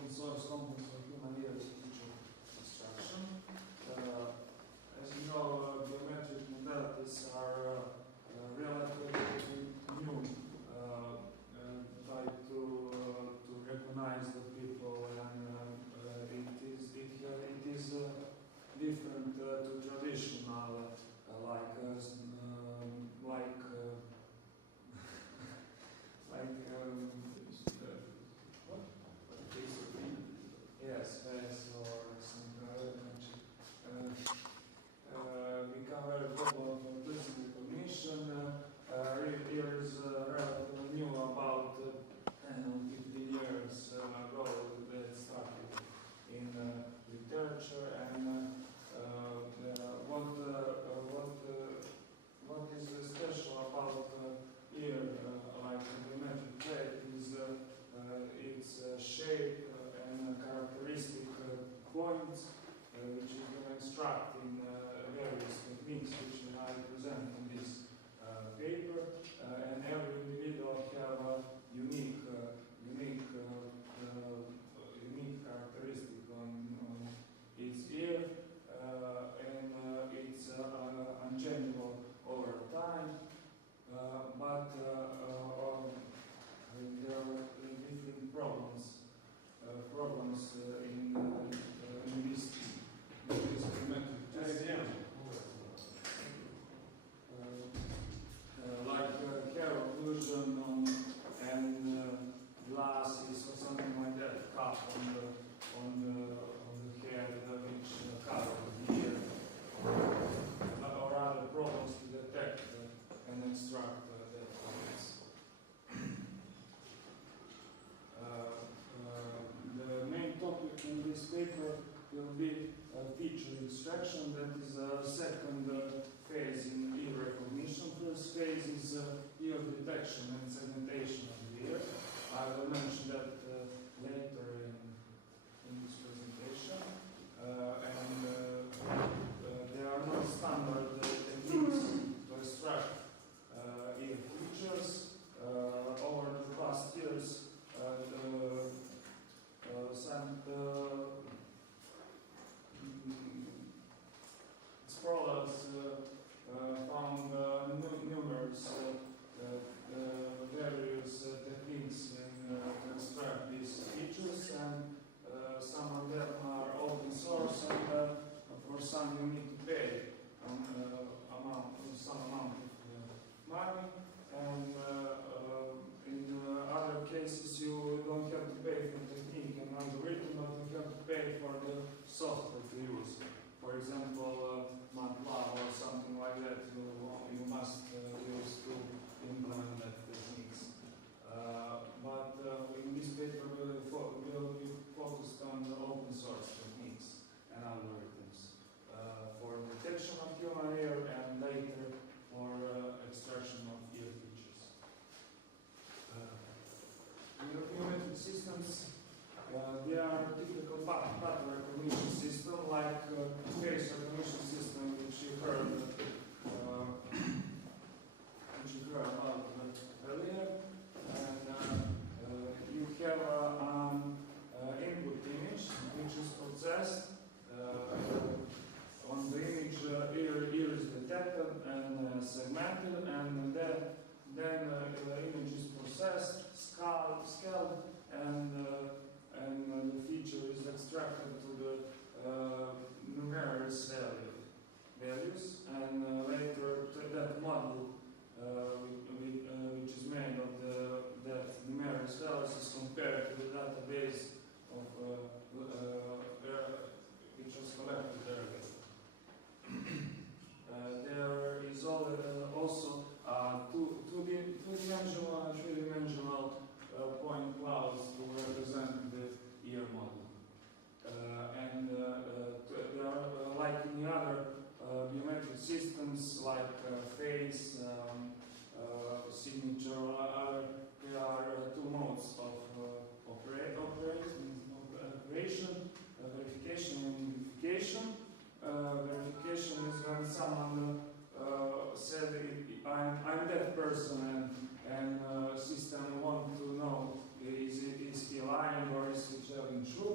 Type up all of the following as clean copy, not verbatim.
open source components for human ear feature extraction. As you know, biometric modalities are relatively new type to recognize the people, and it is different to traditional yes, or some we cover global face recognition. Here is relatively new, about 10 or 15 years ago that started in literature, and what is special about here, like biometric plate, is its shape and characteristic points, which is going to extract in various techniques which I present in this paper, and every individual have a unique characteristic on its ear, and it's unchangeable over time, but there are different problems in this biometric test. Like hair occlusion and glasses or something like that, cup on the hair which cover the ear, or other problems to detect and extract that problems. The main topic in this paper will be feature extraction. That is a second phase in ear recognition. First phase is ear detection and segmentation of the ear. I will mention that later in this presentation. There are no standard techniques to extract ear features. Over the past years, scholars found numerous various techniques to extract these features, and some of them are open source, and for some you need to pay some amount of money, and in other cases you don't have to pay for technique and algorithm, but you have to pay for the software to use. For example, MATLAB or something like that, you must use to implement that techniques. But in this paper we'll be focused on the open source techniques and algorithms for detection of human ear, and later for extraction of ear features. Biometric systems, they are typical pattern recognition system, like face recognition system which you heard about earlier. And you have an input image which is processed. On the image, ear is detected and segmented, and then the image is processed, scaled, and the feature is extracted to the numerous values, and later that model which is made of that numerous values is compared to the database of which was collected earlier. There is also two-dimensional and three-dimensional point clouds to represent the ear model. And there are, like in the other biometric systems, like face, signature, or other, there are two modes of operation, verification and unification. Verification is when someone said, I'm that person, and system want to know is he lying or is he telling truth.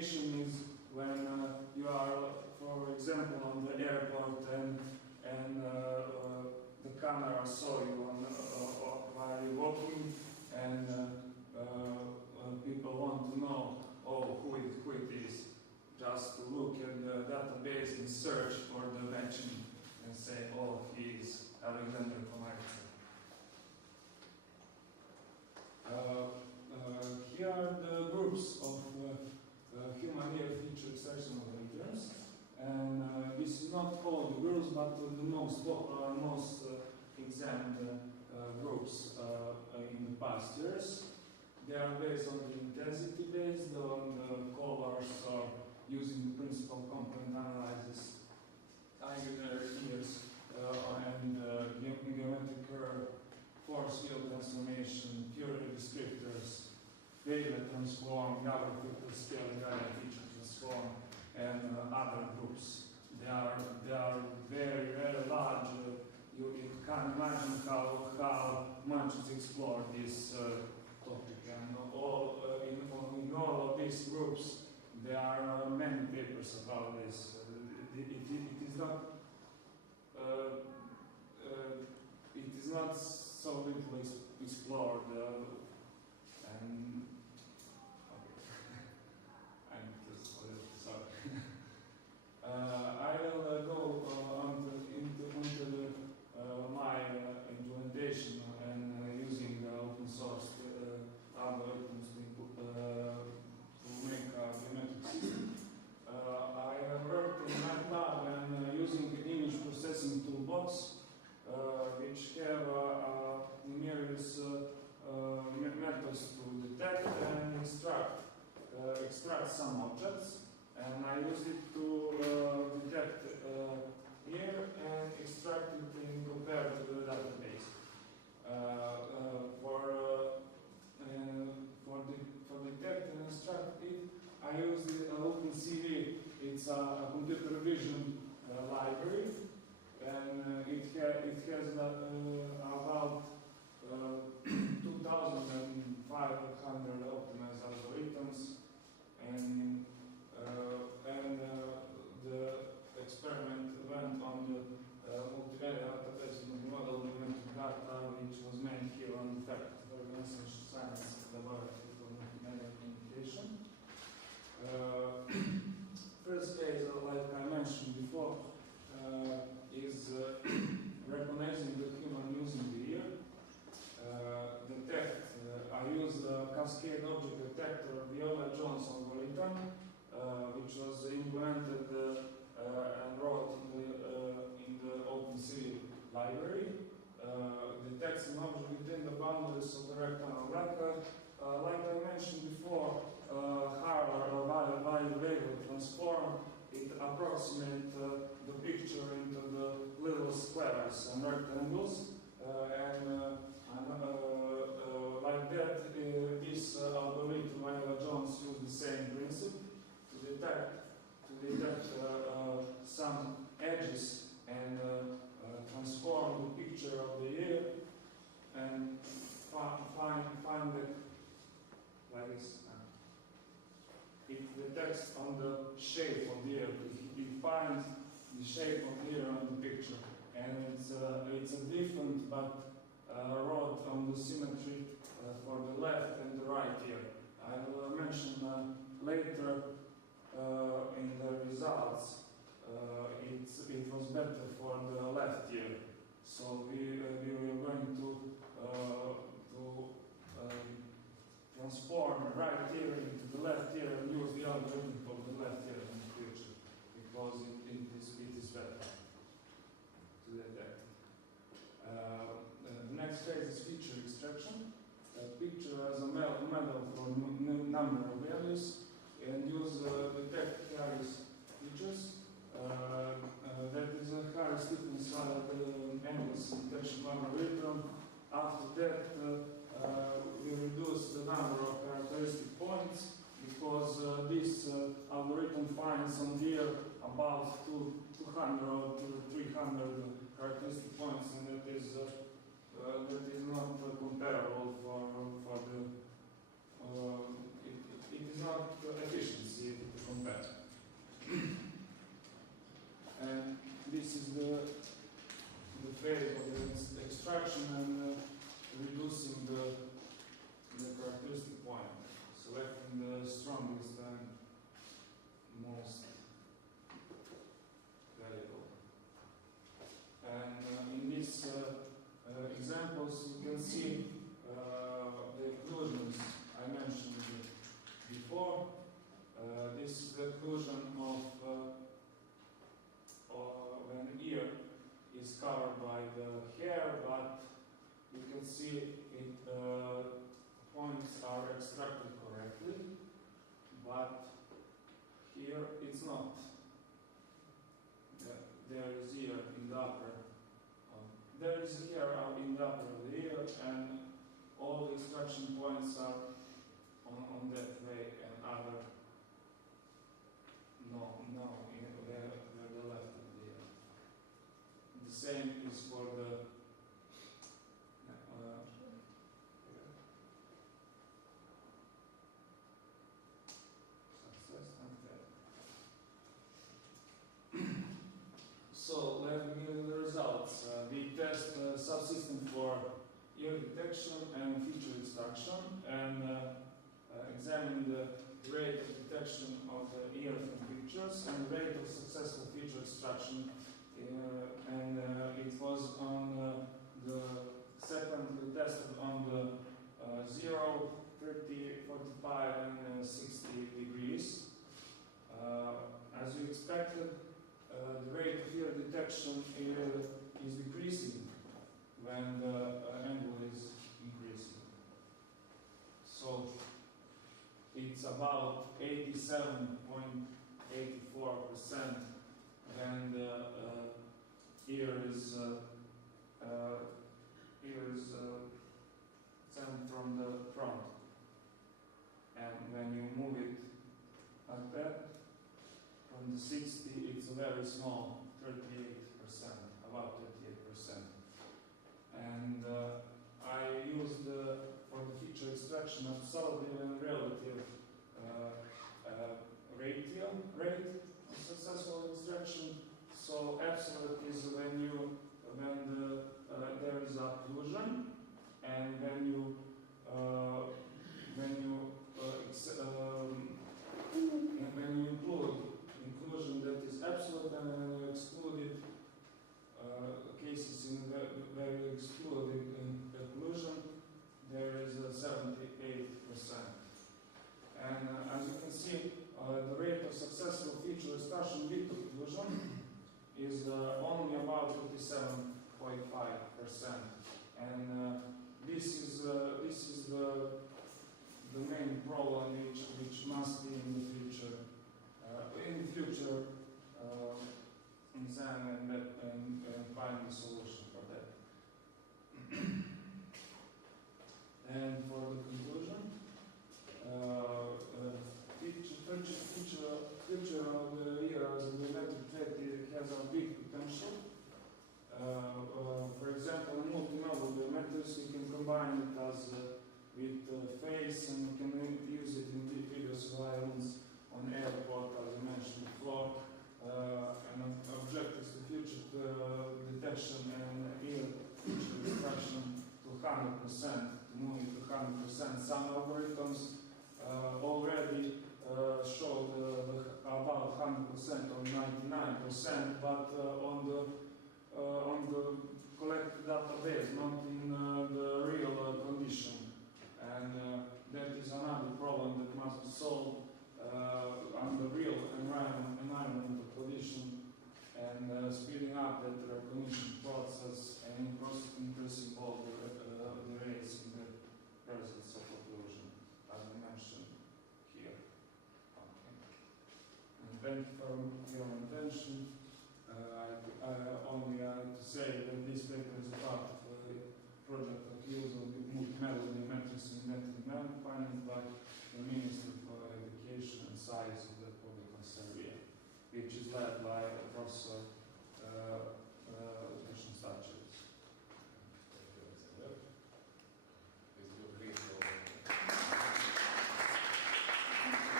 application is when you are, for example, on the airport and the camera saw you while you're walking, and people want to know, who it is. Just to look at the database and search for the matching and say, he is Alexander Komarczyk. Here are the groups of human ear feature extraction algorithms, and this is not all the groups, but the most popular, most examined groups in the past years. They are based on the intensity, based on the colors, or using the principal component analysis, ears, and geometric curve, force field transformation, Fourier descriptors, Taylor transform, Gabor filter scale, Gaussian feature transform, and other groups. They are very, very large. You can imagine how much is explored this topic, and in all of these groups there are many papers about this. It is not so little explored, and I'm just sorry. I will go into my implementation and using open source algorithms to make a biometric system. I worked in MATLAB and using image processing toolbox, which have numerous methods to detect and extract some objects, and I use it to detect here and extract it and compare to the database. For detect and extract it, I use the OpenCV. It's a computer vision library, and it has about 2,500 optimized algorithms, and the experiment went on the multivariate database model biometric data, which was made here on the faculty of Organizational Science Laboratory for Multimedia Communication. First phase, like I mentioned before, is recognizing the human using the ear. Detect, I use the cascade object detector Viola-Jones algorithm, which was implemented and wrote in the OpenCV library. Detects an object within the boundaries of the rectangle. Like I mentioned before, Harvard value transform, it approximates the picture into the little squares and rectangles, like that, this algorithm, Viola-Jones, used the same principle to detect some edges and transform the picture of the ear and find it like this. It detects on the shape of the ear. It finds the shape of the ear on the picture, and it's a different but rod on the symmetry for the left and the right ear. I will mention later in the results. It was better for the left ear, so we were going to transform the right ear into the left ear and use the algorithm for the left ear in the future, because it is better to detect. The next phase is feature extraction. Picture as a model for number of values, and use detect Harris features. That is a Harris differential endless detection algorithm. After that, we reduce the number of characteristic points, because this algorithm finds on the ear about 200 or 300 characteristic points, and that is not comparable for the. It is not efficiency to compare. And this is the phase of the extraction and reducing the characteristic point, selecting the strongest and most variable. And in these examples, you can see the occlusions I mentioned before. This is the occlusion of when the ear is covered by the hair, but you can see it points are extracted correctly, but here it's not. There is ear in the upper. There is hair out in the upper of the ear, and all the extraction points are on that way, and other where the left of the ear. The same is for the So let me give you the results. We test the subsystem for ear detection and feature extraction, and examine the rate of detection of the ear from pictures and the rate of successful feature extraction. And it was on the second tested on the 0, 30, 45, and 60 degrees. As we expected, the rate of ear detection is decreasing when the angle is increasing. So it's about 87.84% when the ear is sent from the front, and when you move it like that, from the 60, it's a very small, 38%, about 38%. And I used for the feature extraction absolutely and relative rate of successful extraction. So absolute is when there is occlusion, and when you include inclusion that is absolute, and when you exclude it, cases where you exclude occlusion, there is 78%. And as you can see, the rate of successful feature extraction with occlusion is only about 57.5%. And this is the main problem which must be in the future. Examine and find a solution for that. And for the conclusion, feature of the ear as a biometric trait has a big potential. For example, in multimodal biometrics, you can combine it as with face, and you can use it in video surveillance on airport, as I mentioned before. And objective is the future detection and ear feature extraction to 100%, to move it to 100%. Some algorithms already showed about 100% or 99%, but on the collected database, not in the real condition. And that is another problem that must be solved under real environmental condition, and speeding up that recognition process and increasing all the rates in the presence of occlusion, as I mentioned here. Okay. And thank you for your attention. I only like to say that this paper is a part of a project of use of multimodal biometrics in network financed by the Ministry for Education and Science of the Republic of Serbia, which is led by Professor Miroslav.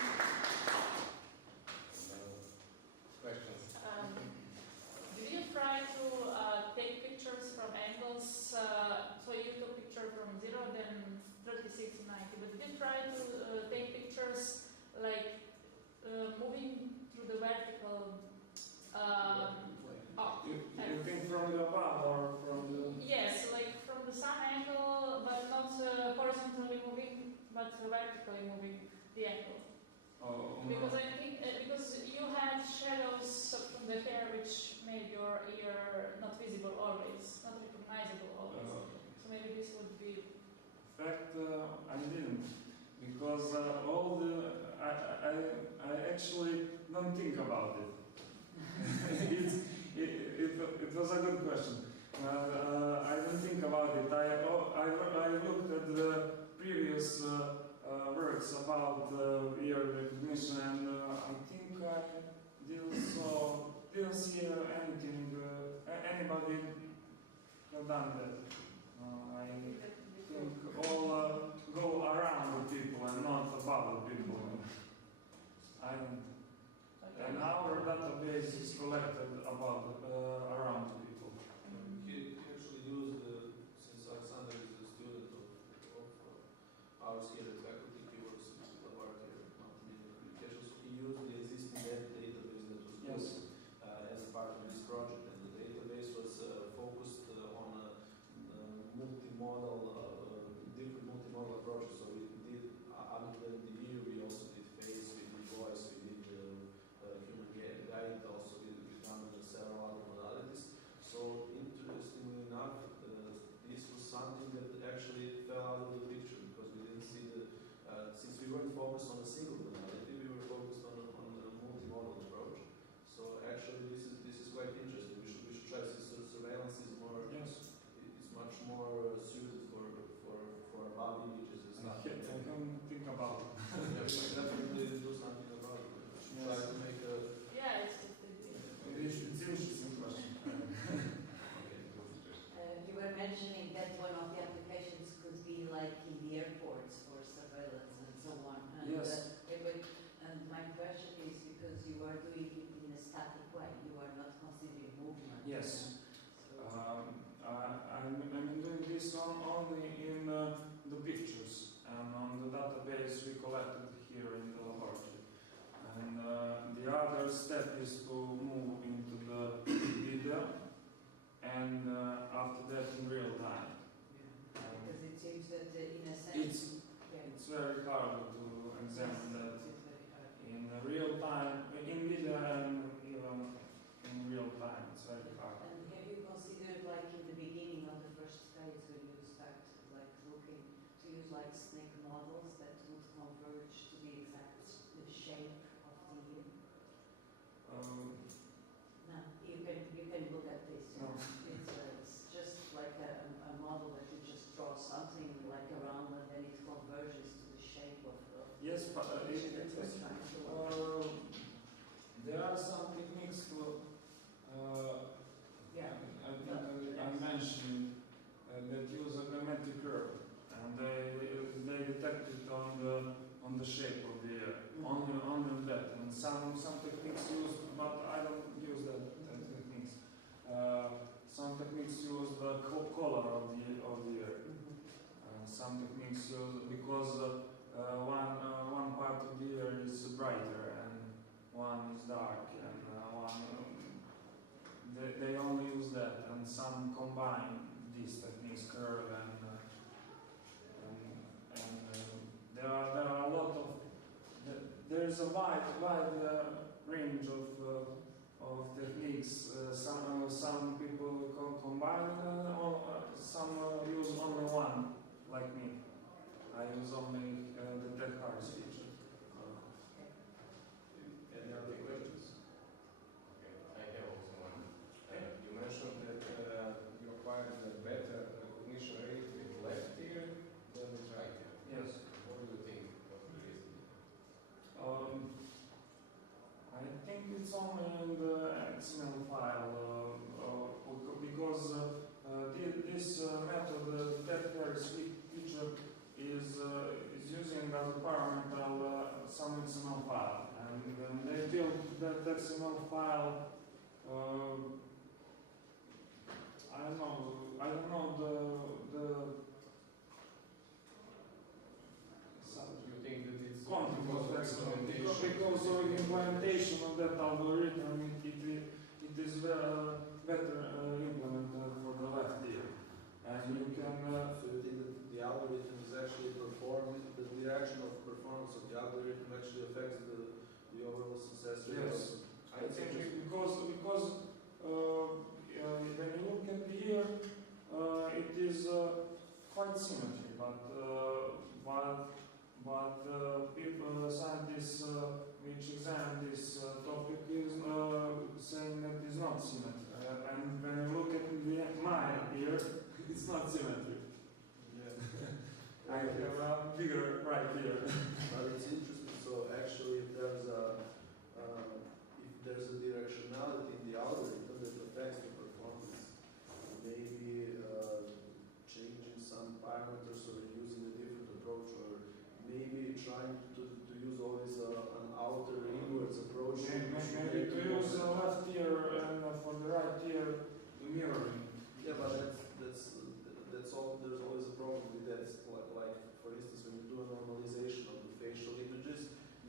because I think because you had shadows from the hair which made your ear not visible always, not recognizable always. So maybe this would be. In fact, I didn't, because I actually don't think about it. It was a good question. I don't think about it. I looked at the previous works about ear recognition, and I think I didn't see anything. Anybody have done that? I think all go around the people and not about the people. I don't. And our database is collected about around the people. He actually used, since Alexander is a student of ours here at faculty, he works with the laboratory of multimedia communication, so he used the existing database that was built as a part of this project, and the database was focused on different multimodal approaches. So we did, other than the ear, we also did face, we did voice, we did human guide, also we've done several other modalities. So interestingly enough, this was something that actually fell out of the picture, because we didn't see since we weren't focused on a single modality, we were focused on a multimodal approach. So actually this is quite interesting. We should try this. Surveillance is more, yes, it's much more suited for body images and stuff. I can think about it. Yeah, we should definitely do something about it. Yes. Try to make a. Yeah, it's It's interesting question. You were mentioning that one of the applications could be like in the airports for surveillance and so on. And, Yes. And my question is, because you are doing it in a static way, you are not considering movement. Yes. So I'm doing this only in the pictures and on the database we collected here in the laboratory. And the other step is to move into the video, and after that in real time. because it seems that in a sense, It's very hard to examine that in real time, in video and even in real time. It's very hard. And have you considered, like in the beginning of the first phase, when you start like looking to use like snake models that would converge to the exact shape of the ear? No, you can look at this. No. It's just like a model that you just draw something like around, and then it converges to the shape of. Yes, but there are some techniques to. I mentioned that use a biometric curve, and they detect it on the shape of the ear, only that. And some techniques use, but I don't use that techniques. Some techniques use the color of the ear. Some techniques use because one part of the ear is brighter and one is dark, and they only use that, and some combine these techniques, curve and there are a lot of there is a wide range of techniques. Some people combine, some use only one, like me. I use only the dead cards feature. Any other questions? Okay, I have also one. You mentioned that you acquired a better recognition rate with left ear than with right ear. Yes. What do you think of the reason? I think it's only in the XML file because this method, the dead cards feature, is using as a parameter some XML file, and they built that XML file. I don't know the You think that it's content of that implementation? because of implementation of that algorithm, it is better implemented for the left ear, and you can. So you think that the algorithm is actually performing, the direction of performance of the algorithm actually affects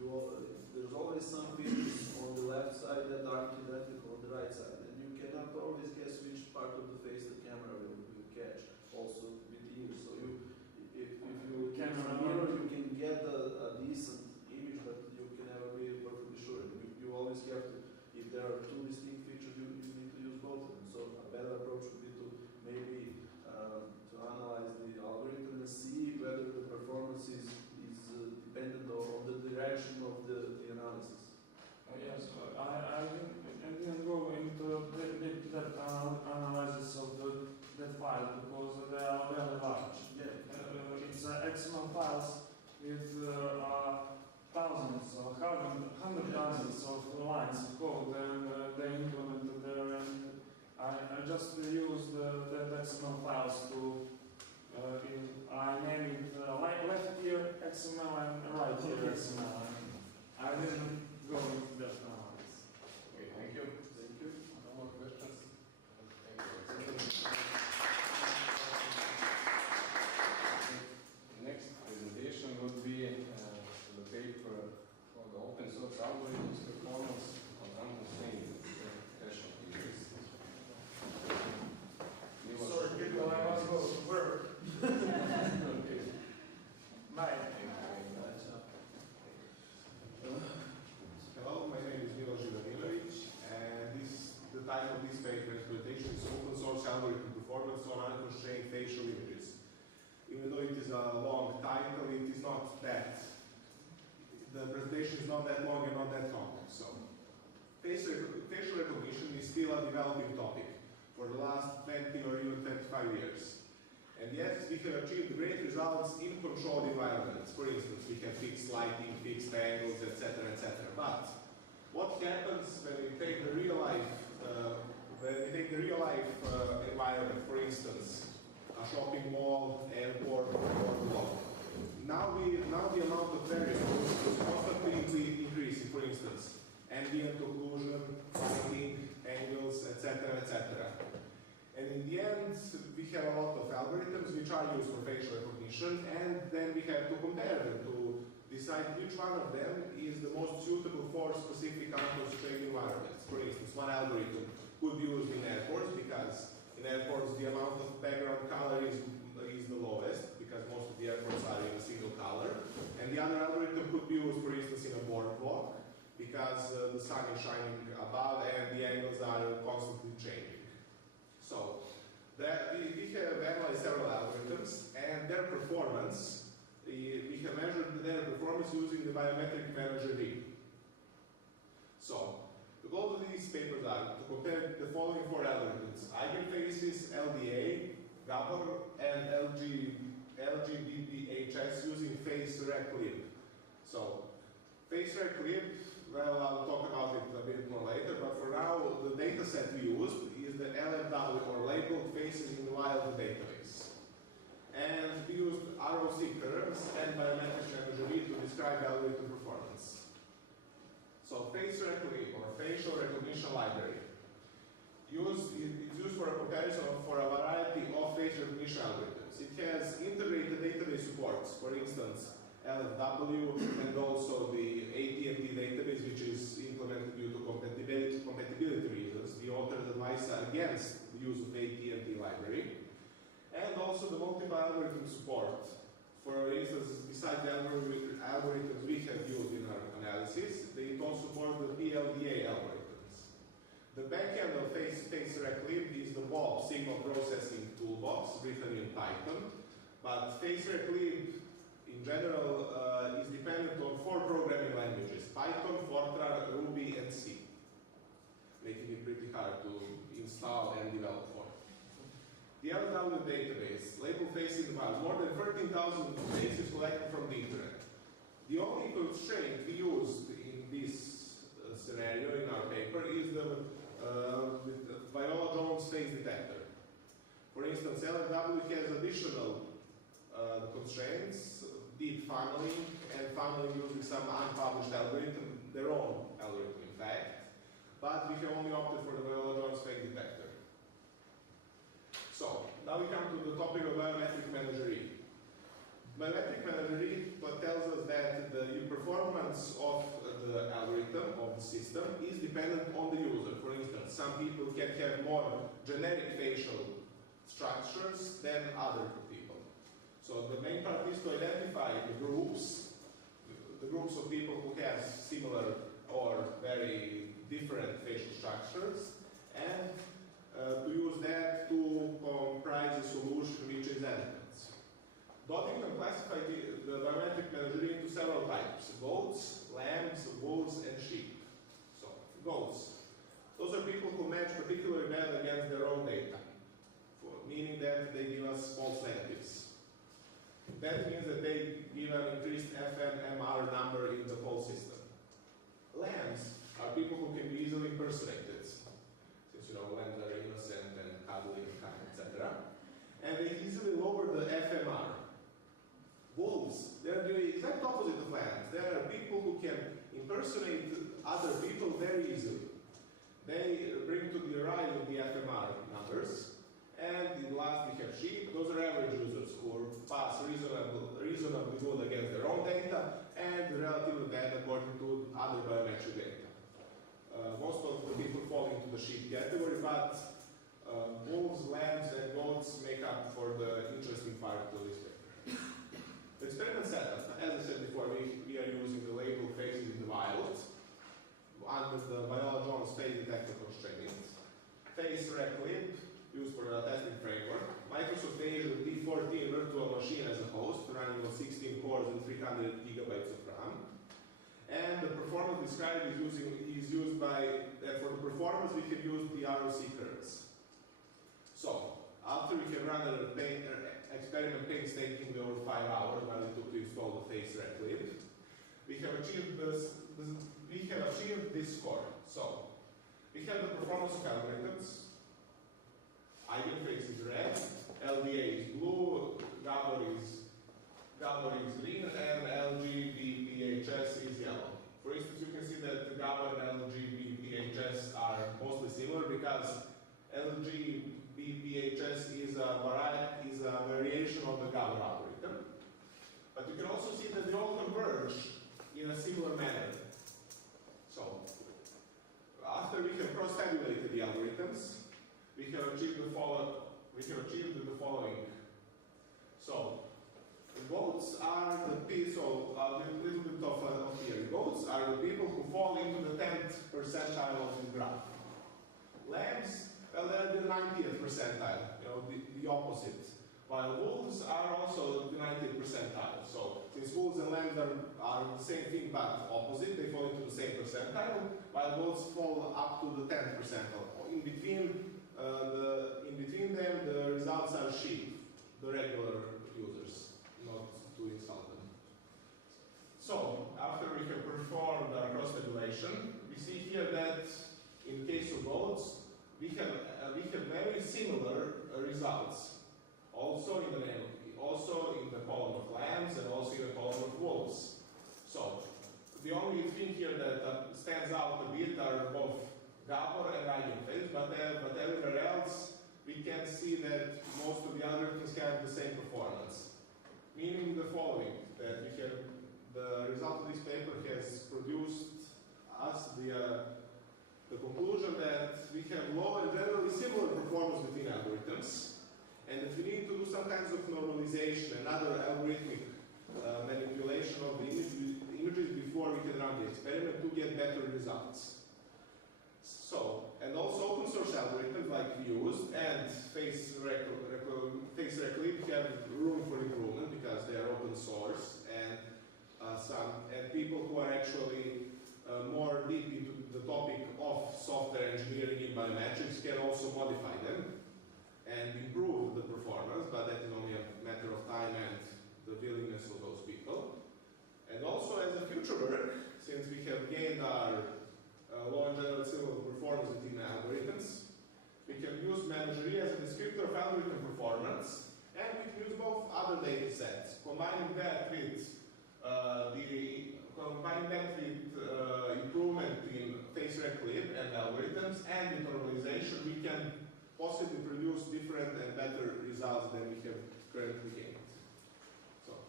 there's always some features on the left side that aren't identical on the right side, and you cannot always guess which part of the face the camera will catch, also with the ears. So if you use a mirror, you can get a decent image, but you can never be perfectly sure. You always have to, if there are two distinct features, you need to use both of them. So a better approach would be to maybe to analyze the algorithm and see whether the performance is dependent on the direction of the analysis. Yes, I didn't go into that analysis of that file because they are very large. Yeah. It's XML files with thousands or hundred thousands of lines of code, and they implemented there. And I just used that XML files to I named left ear XML and right ear XML. I didn't go into that analysis. Okay, thank you. Thank you. No more questions? Thank you. Next presentation would be the paper for the open source algorithms performance on unconstrained computational theories. Miloš. Sorry, people, I must go to work. Okay. Bye. Hello, my name is Miloš Minović, and the title of this paper presentation is Open Source Algorithm Performance on Unconstrained Facial Images. Even though it is a long title, it is not that. The presentation is not that long and not that complex. So, facial recognition is still a developing topic for the last 20 or even 25 years. And yet, we have achieved great results in controlled environments. For instance, we have fixed lighting, fixed angles, etc., etc. But what happens when we take the real life, environment? For instance, a shopping mall, airport, or blog. Now the amount of variables is constantly increasing. For instance, ambient occlusion, lighting, angles, etc., etc. And in the end, we have a lot of algorithms which are used for facial recognition, and then we have to compare them to decide which one of them is the most suitable for specific unconstrained environments. For instance, one algorithm could be used in airports because in airports the amount of background color is the lowest because most of the airports are in a single color. And the other algorithm could be used, for instance, in a boardwalk because the sun is shining above and the angles are constantly changing. So, we have analyzed several algorithms and their performance, we have measured their performance using the biometric manager D. So, the goal of these papers are to compare the following four algorithms: eigenfaces, LDA, Gabor, and LGBTHS using face-rec-lib. So, face-rec-lib, well, I'll talk about it a bit more later, but for now, the data set we used is the LFW, or Labeled Faces in the Wild database. And we used ROC curves and biometric manager to describe algorithm performance. So, face-rec-lib, or facial recognition library, is used for a comparison for a variety of face recognition algorithms. It has integrated database supports, for instance, LFW, and also the AT&T database, which is implemented due to compatibility reasons. The authors advise against the use of AT&T library. And also the multiple algorithm support. For instance, besides the algorithms we have used in our analysis, they also support the PLDA algorithms. The backend of face-rec-lib is the Bob signal processing toolbox written in Python, but face-rec-lib in general is dependent on four programming languages: Python, Fortran, Ruby, and C, making it pretty hard to install and develop for. The LW database, label faces about more than 13,000 faces collected from the internet. The only constraint we used in this scenario in our paper is the Viola-Jones face detector. For instance, LFW has additional constraints, deep funneling, and funneling using some unpublished algorithm, their own algorithm in fact, but we have only opted for the Viola-Jones face detector. So, now we come to the topic of biometric manager. Biometric managery tells us that the performance of the algorithm, of the system, is dependent on the user. For instance, some people can have more generic facial structures than other people. So the main part is to identify the groups of people who have similar or very different facial structures, and to use that to comprise a solution which is adequate. Dotting can classify the biometric menagerie into several types: goats, lambs, wolves, and sheep. So, goats. Those are people who match particularly well against their own data, meaning that they give us false negatives. That means that they give an increased FNMR number in the whole system. Lambs are people who can be easily impersonated, since lambs are innocent and cuddly and kind, etc. And they easily lower the FMR. Wolves, they are the exact opposite of lambs. They are people who can impersonate other people very easily. They bring to the rise of the FMR numbers. And in last we have sheep. Those are average users who pass reasonably good against their own data and relatively bad according to other biometric data. Most of the people fall into the sheep category, but wolves, lambs, and goats make up for the interesting part of this paper. The experiment setup, as I said before, we are using the labeled faces in the wild under the Viola Jones face detector constraint. Face RecLib, used for a testing framework. Microsoft Azure D14 virtual machine as a host, running on 16 cores and 300 gigabytes of RAM. And the performance described is used by, for the performance we have used the ROC curves. So, after we have run an experiment painstakingly over 5 hours while it took to install the face RecLib, we have achieved this score. So, we have the performance of algorithms. Eigenface is red, LDA is blue, Gabor is green, and LGBPHS is yellow. For instance, you can see that the Gabor and LGBPHS are mostly similar because LGBPHS is a variation of the Gabor algorithm. But you can also see that they all converge in a similar manner. So, after we have cross-tabulated the algorithms, we have achieved the following. So, goats are the people, a little bit of here. Goats are the people who fall into the 10th percentile of this graph. Lambs, well, they're the 90th percentile, the opposite. While wolves are also the 90th percentile. So, since wolves and lambs are the same thing but opposite, they fall into the same percentile, while wolves fall up to the 10th percentile. In between them, the results are sheep, the regular users, not to insult them. So, after we have performed our cross-tabulation, we see here that in the case of goats, we have very similar results. Also in the column of lambs and also in the column of wolves. So, the only thing here that stands out a bit are both Gabor and Eigenface, but everywhere else we can see that most of the algorithms have the same performance. Meaning the following, that we have the result of this paper has produced us the conclusion that we have low and generally similar performance between algorithms, and that we need to do some kinds of normalization and other algorithmic manipulation of the images before we can run the experiment to get better results. So, and also open source algorithms like we used and face RecLib have room for improvement because they are open source, and people who are actually more deep into the topic of software engineering in biometrics can also modify them and improve the performance, but that is only a matter of time and the willingness of those people. And also as a future work, since we have gained our low and general similar performance within algorithms, we can use Menagerie as a descriptor of algorithm performance, and we can use both other data sets. Combining that with improvement in face RecLib and algorithms and with normalization, we can possibly produce different and better results than we have currently gained. So,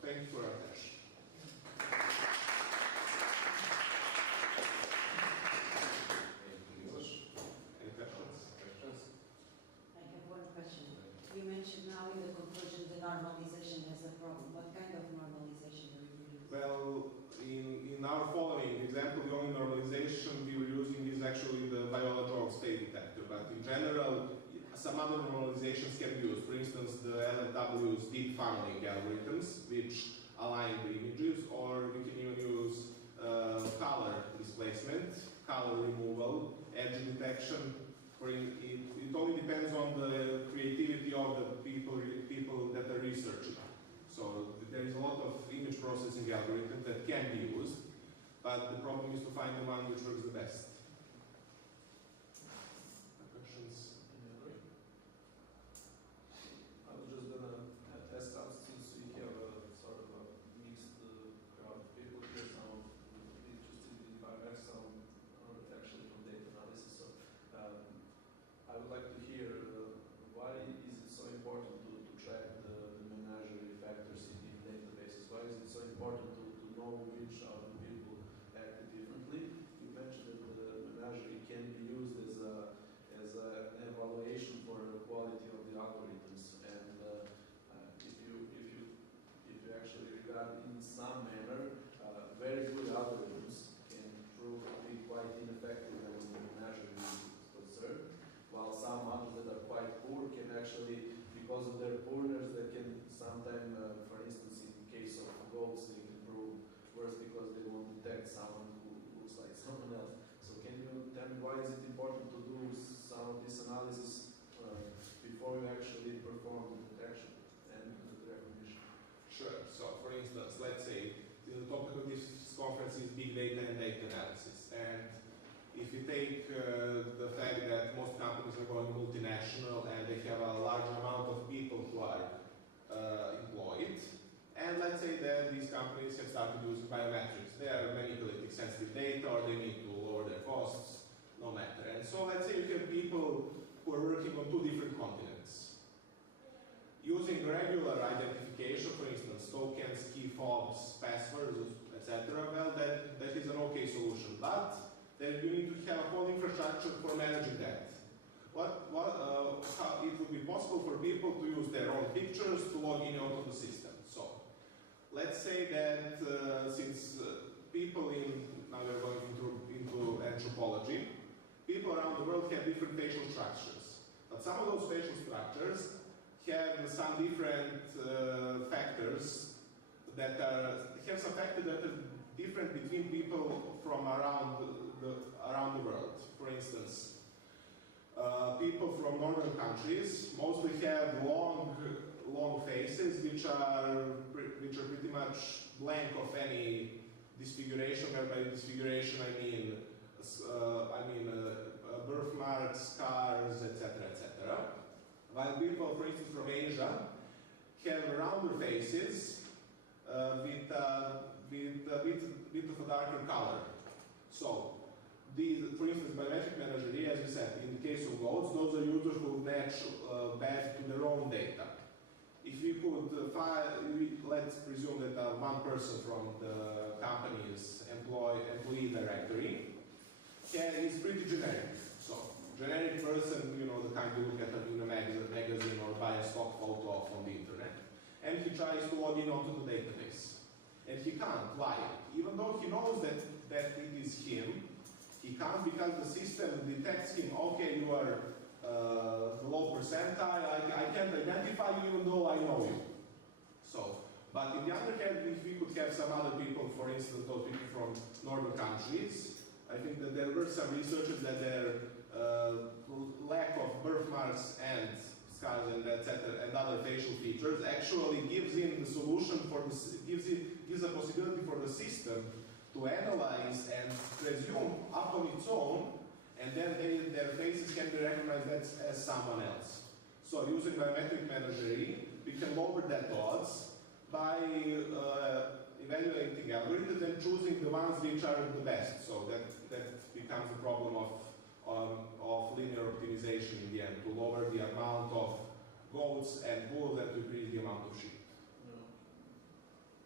thank you for your attention. Thank you, Miloš. Any questions? Questions? I have one question. You mentioned now in the conclusion the normalization has a problem. What kind of normalization do you use? Well, in our following example, the only normalization we were using is actually the biological state detector, but in general, some other normalizations can be used. For instance, the LFW's deep funneling algorithms, which align the images, or we can even use color displacement, color removal, edge detection. It only depends on the creativity of the people that are researching. So there is a lot of image processing algorithms that can be used, but the problem is to find the one which works the best. Questions? I was just gonna test out, since we have a sort of a mixed crowd of people here, some interested in biometrics, some are actually from data analysis. So I would like to hear why is it so important to track the menagerie factors in databases? Why is it so important to know which of the people acted differently? You mentioned that the menagerie can be used as an evaluation for the quality of the algorithms, and if you actually regard in some manner, very good algorithms can prove to be quite ineffective when the menagerie is concerned, while some others that are quite poor can actually, because of their poorness, they can sometimes, for instance, in case of goats, they can prove worse because they won't detect someone who looks like someone else. So can you tell me why is it important to do some of this analysis before you actually perform the detection and the recognition? Sure. So, for instance, let's say the topic of this conference is big data and data analysis. And if you take the fact that most companies are going multinational and they have a large amount of people who are employed, and let's say that these companies have started using biometrics. They are manipulating sensitive data, or they need to lower their costs, no matter. And so let's say you have people who are working on 2 different continents. Using regular identification, for instance, tokens, key fobs, passwords, etc., well, that is an okay solution. But then you need to have a whole infrastructure for managing that. How it would be possible for people to use their own pictures to log in onto the system. So, let's say that since people now we're going into anthropology, people around the world have different facial structures. But some of those facial structures have some different factors that are different between people from around the world. For instance, people from northern countries mostly have long faces which are pretty much blank of any disfiguration. Where by disfiguration I mean birthmarks, scars, etc., etc. While people, for instance, from Asia have rounder faces with a bit of a darker color. So, for instance, biometric menagerie, as you said, in the case of goats, those are users who match back to their own data. If we could let's presume that one person from the company's employee directory is pretty generic. So, generic person, the kind you look at in a magazine or buy a stock photo from the internet, and he tries to log in onto the database. And he can't. Why? Even though he knows that it is him, he can't, because the system detects him. Okay, you are the low percentile. I can't identify you even though I know you. So, but on the other hand, if we could have some other people, for instance, those people from northern countries, I think that there were some researchers that their lack of birthmarks and scars and etc. and other facial features actually gives him the solution gives a possibility for the system to analyze and presume upon its own, and then their faces can be recognized as someone else. So using biometric menagerie, we can lower that odds by evaluating algorithms and choosing the ones which are the best. So that becomes a problem of linear optimization in the end, to lower the amount of goats and bulls and to increase the amount of sheep.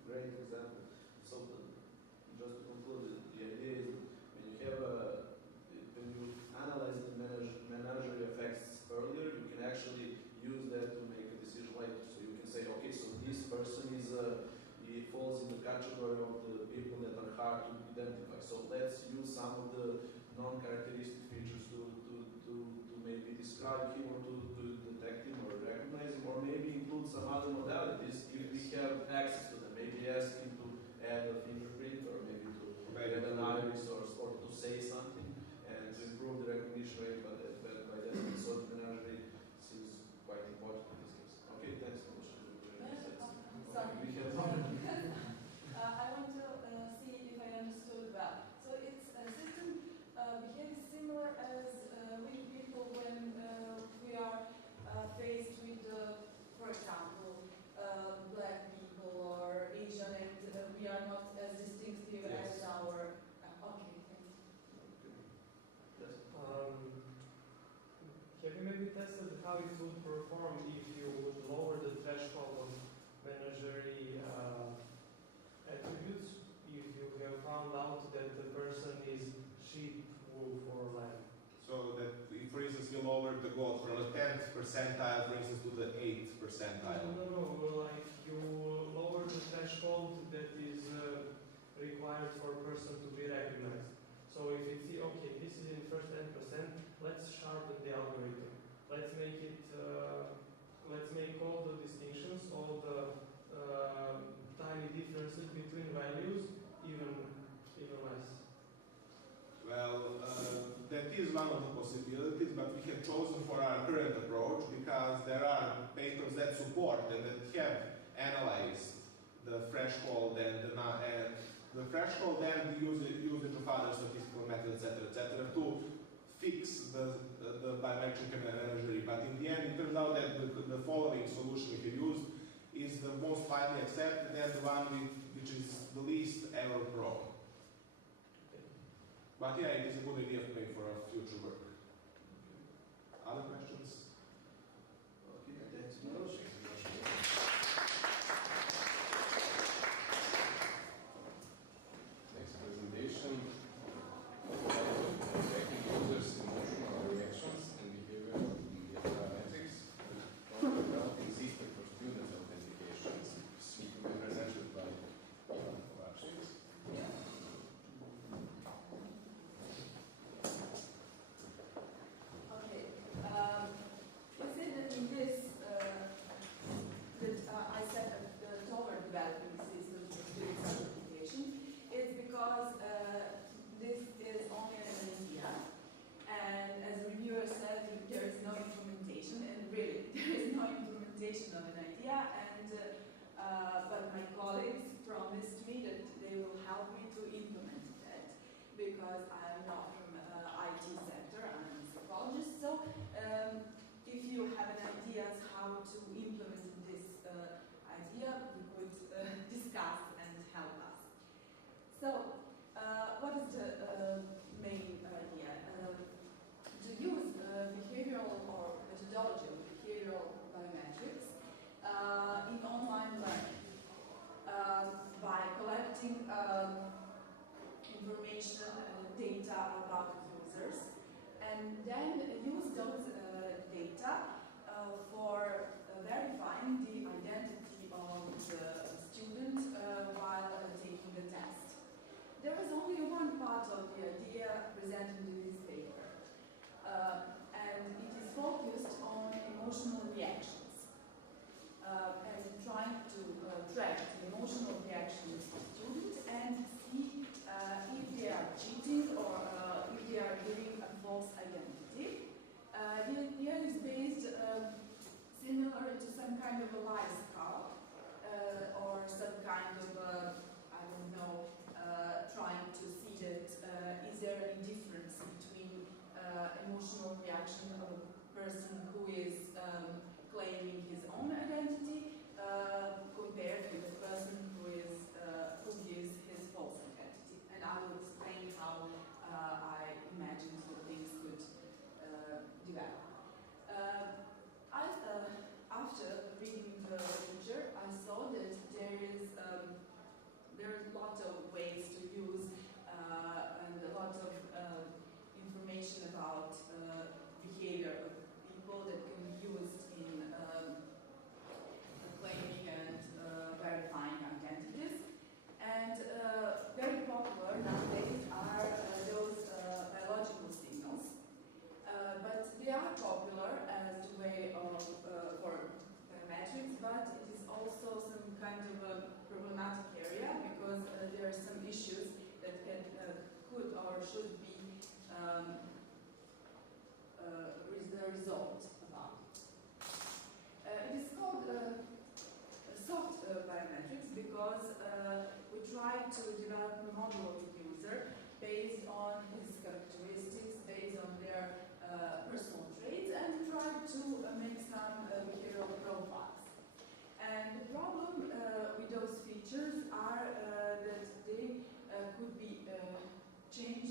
great example. So just to conclude, the idea is when you have when you analyze the menagerie effects earlier, you can actually use that to make a decision later. So you can say, okay, so this person is he falls in the category of the people that are hard to identify. So let's use some of the non-characteristic features to maybe describe him or to detect him or recognize him, or maybe include some other modalities if we have access to them. Maybe ask him to add a fingerprint, or maybe to add an iris, or to say something, and to improve the recognition rate by that. So the menagerie seems quite important in this case. Okay, thanks so much. Sorry. We have I want to see if I understood well. So it's a system behaves similar as with people when we are faced with, for example, black people or Asian, and we are not as distinctive as our. Okay, thank you. Yes. Have you maybe tested how it would perform if you would lower the threshold of menagerie attributes? If you have found out that the person is sheep, wolf, or lamb? So that, if, for instance, you lower the goal from the 10th percentile, for instance, to the 8th percentile. No, like you lower the threshold that is required for a person to be recognized. So if it's, okay, this is in first 10%, let's sharpen the algorithm. Let's make it, let's make all the distinctions, all the tiny differences between values even less. Well, that is one of the possibilities, but we have chosen for our current approach because there are papers that support and that have analyzed the threshold and the threshold and use it of other statistical methods, etc., to fix the biometric menagerie. But in the end, it turns out that the following solution we have used is the most widely accepted and the one which is the least error prone. But yeah, it is a good idea maybe for our future work. Other questions? Okay, thanks, Miloš. Next presentation, tracking users' emotional reactions and behavior via biometrics, developing system for student authentications. It will be presented by Minović. Okay. You said that in this, I said that toward developing systems for student certification, it's because this is only an idea, and as the reviewer said, there is no implementation, and really, there is no implementation of an idea, and but my colleagues promised me that they will help me to implement that, because I am not from IT sector, I'm a psychologist, so if you have an idea how to implement this idea, we could discuss and help us. So, what is the main idea? To use behavioral or methodology of behavioral biometrics in online learning by collecting information and data about users, and then use those data for verifying the identity of the student while taking the test. There is only one part of the idea presented in this paper, and it is focused on emotional reactions and trying to track the emotional reactions of students and see if they are cheating or if they are giving a false identity. The idea is based similar to some kind of a life scale or some kind of I don't know, trying to see that is there any difference between emotional reaction of a person who is claiming his own identity compared with a person who gives his false identity. And I will explain how I imagine that things could develop. After reading the literature, I saw that there is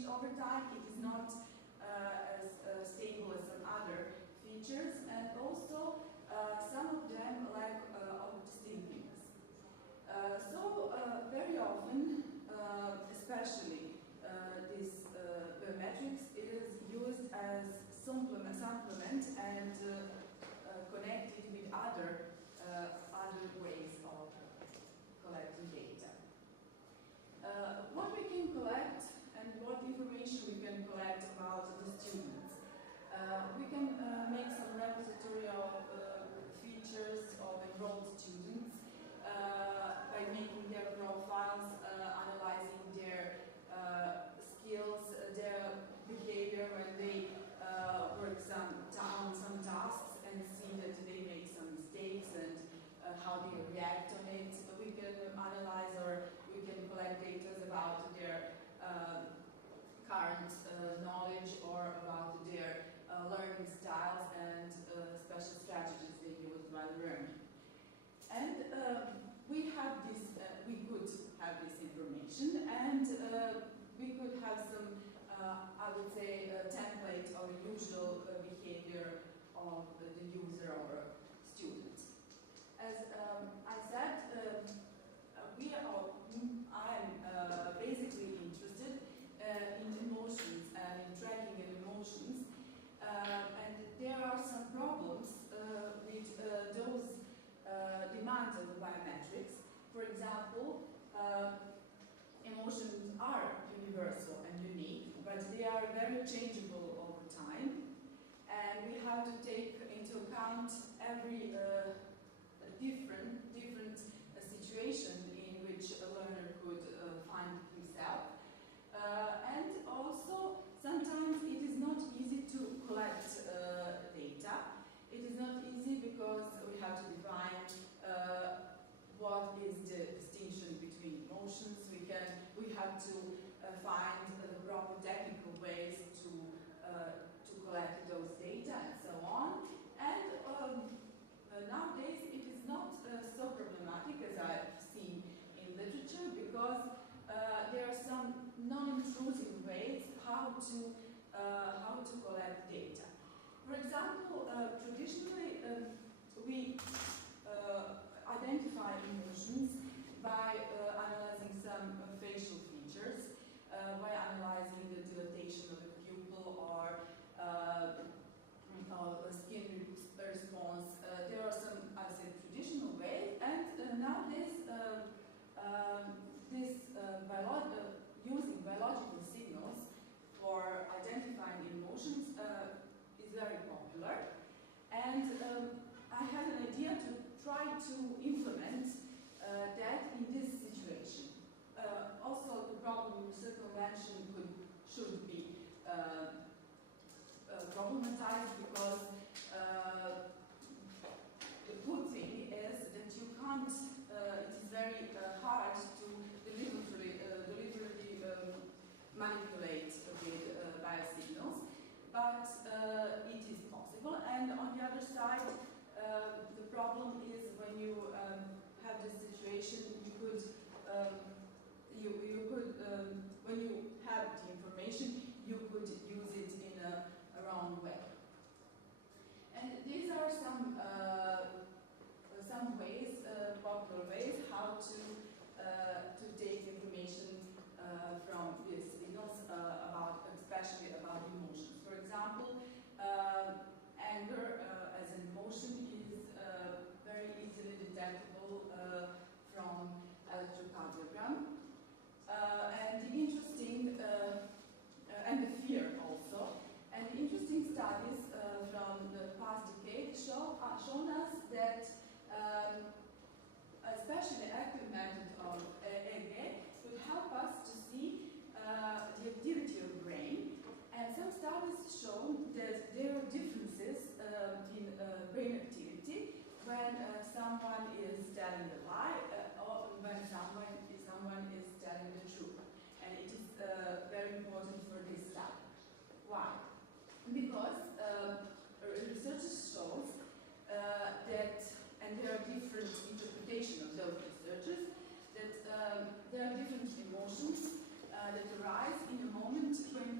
over time. It is not as stable as some other features, and also some of them lack of distinctiveness. So very often, especially this biometrics, it is used as supplement and connected with other ways of collecting data. What we can collect and what information we can collect about the students. We can make some repository of features of enrolled students by making their profiles, analyzing their skills, their behavior when they work on some tasks and see that they make some mistakes and how they react on it. We can analyze or we can collect data about their current knowledge or about their learning styles and special strategies they use while learning. And we have this, we could have this information, and we could have some, I would say, template or usual behavior of the user or student. As I said, I'm basically interested in emotions and in tracking emotions, and there are some problems with those demands of the biometrics. For example, emotions are universal and unique, but they are very changeable over time, and we have to take into account every different situation in which a learner could find himself. And also, sometimes it is not easy to collect data. It is not easy because we have to define what is the distinction between emotions. We have to find the proper technical ways to collect those data and so on. And nowadays it is not so problematic as I've seen in literature, because there are some non-intrusive ways how to collect data. For example, traditionally we identify emotions by analyzing some facial features, by analyzing the dilatation of the pupil or skin response. There are some, I would say, traditional ways, and nowadays using biological signals for identifying emotions is very popular. And I had an idea to try to implement that in this situation. Also, the problem with circumvention should be problematized, because the good thing is that you can't, it is very hard to deliberately manipulate with biosignals, but it is possible. And on the other side, the problem is when you have this situation, when you have the information, you could use it in a wrong way. And these are some ways, popular ways, how to take information from these signals especially about emotions. For example, anger as an emotion is very easily detectable from electrocardiogram. And the interesting, and the fear also, and the interesting studies from the past decade shown us that especially the active method of EEG could help us to see the activity of the brain. And some studies show that there are differences in brain activity when someone is telling a lie or when someone is telling the truth. And it is very important for this study. Why? Because research shows that, and there are different interpretations of those researches, that there are different emotions that arise in a moment when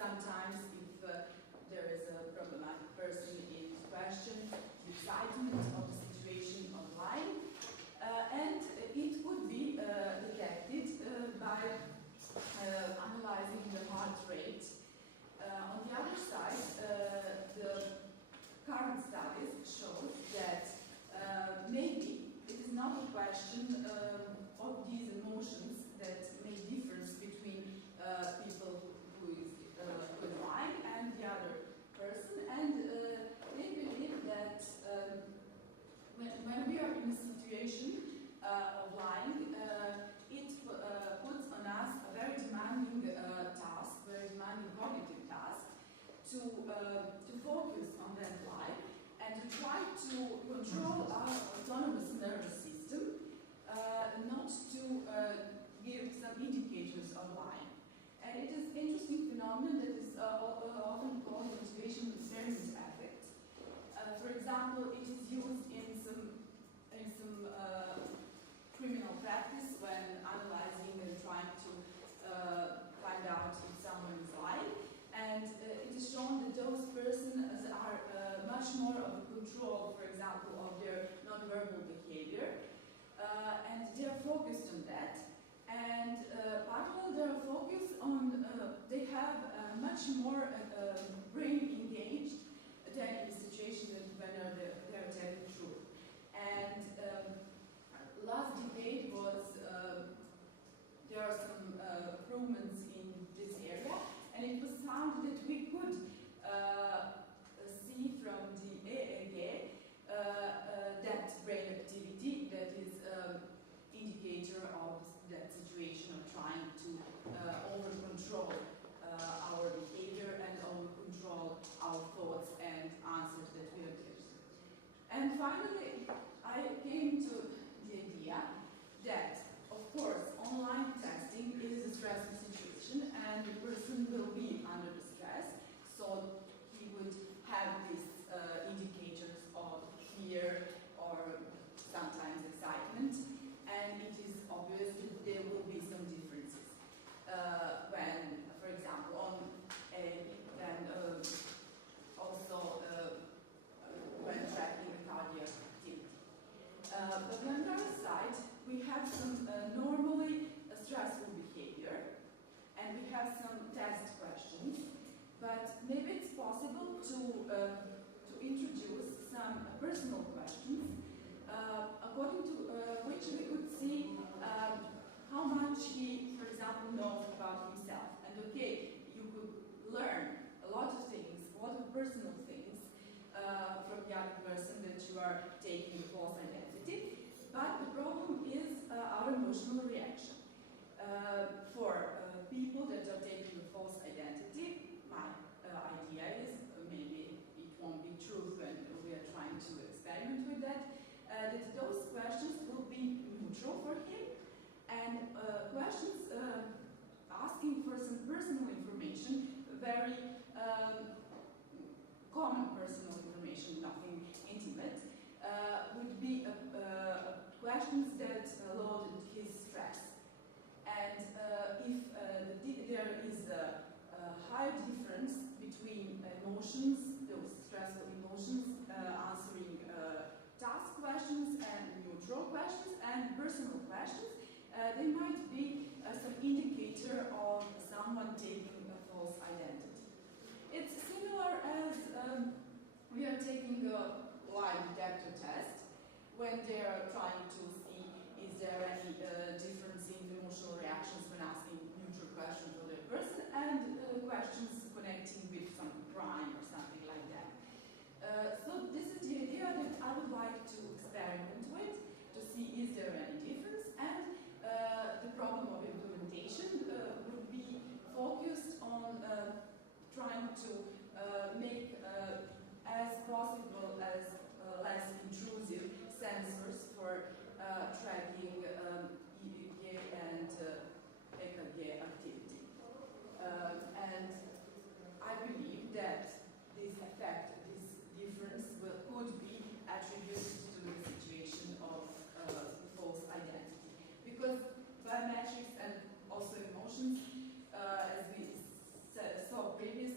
sometimes if there is a problematic person in question, the excitement of the situation online, and it could be detected by analyzing the heart rate. On the other side, the current studies show that maybe it is not a question of these emotions that make difference between people who is lying and the other person, and they believe that when we are in a situation of lying, it puts on us a very demanding task, very demanding cognitive task, to focus on that lie and to try to control our autonomous nervous system, not to give some indicators of lying. And it is an interesting phenomenon that is often called motivation impairment effect. For example, it is used in some criminal practice when analyzing and trying to find out if someone is lying. And it is shown that those persons are much more of control, for example, of their non-verbal behavior. And they are focused on that. And parallel, they are focused on, they have much more brain engaged than in the situation that when they are telling the truth. And last debate was, there are some improvements in this area, and it was found that we could see from the EEG that brain activity that is indicator of that situation of trying to over-control our behavior and over-control our thoughts and answers that we are giving. And finally, I came to the idea that, of course, online testing is a stressful situation and the person will be under the stress, so he would have these indicators of fear or sometimes excitement, and it is obvious that there will be some differences when, for example, when tracking cardiac activity. But on the other side, we have some normally stressful behavior, and we have some test questions. But maybe it's possible to introduce some personal questions, according to which we could see how much he, for example, knows about himself. And okay, you could learn a lot of things, a lot of personal things from the other person that you are taking a false identity. But the problem is our emotional reaction. For people that are taking a false identity, my idea is, maybe it won't be true when we are trying to experiment with that, that those questions will be neutral for him, and questions asking for some personal information, very common personal information, nothing intimate, would be questions that loaded his stress. And if there is a high difference between emotions, those stressful emotions, answering task questions and neutral questions and personal questions, they might be some indicator of someone taking a false identity. It's similar as we are taking a lie detector test when they are trying to see is there any difference in emotional reactions when asking neutral questions for the person and questions connecting with some crime or something like that. So this is the idea that I would like to experiment with, to see is there any difference, and the problem of implementation would be focused on trying to make as possible as less intrusive sensors for tracking EEG and EKG activity. And I believe that this effect, this difference could be attributed to the situation of false identity. Because biometrics and also emotions, as we saw previously,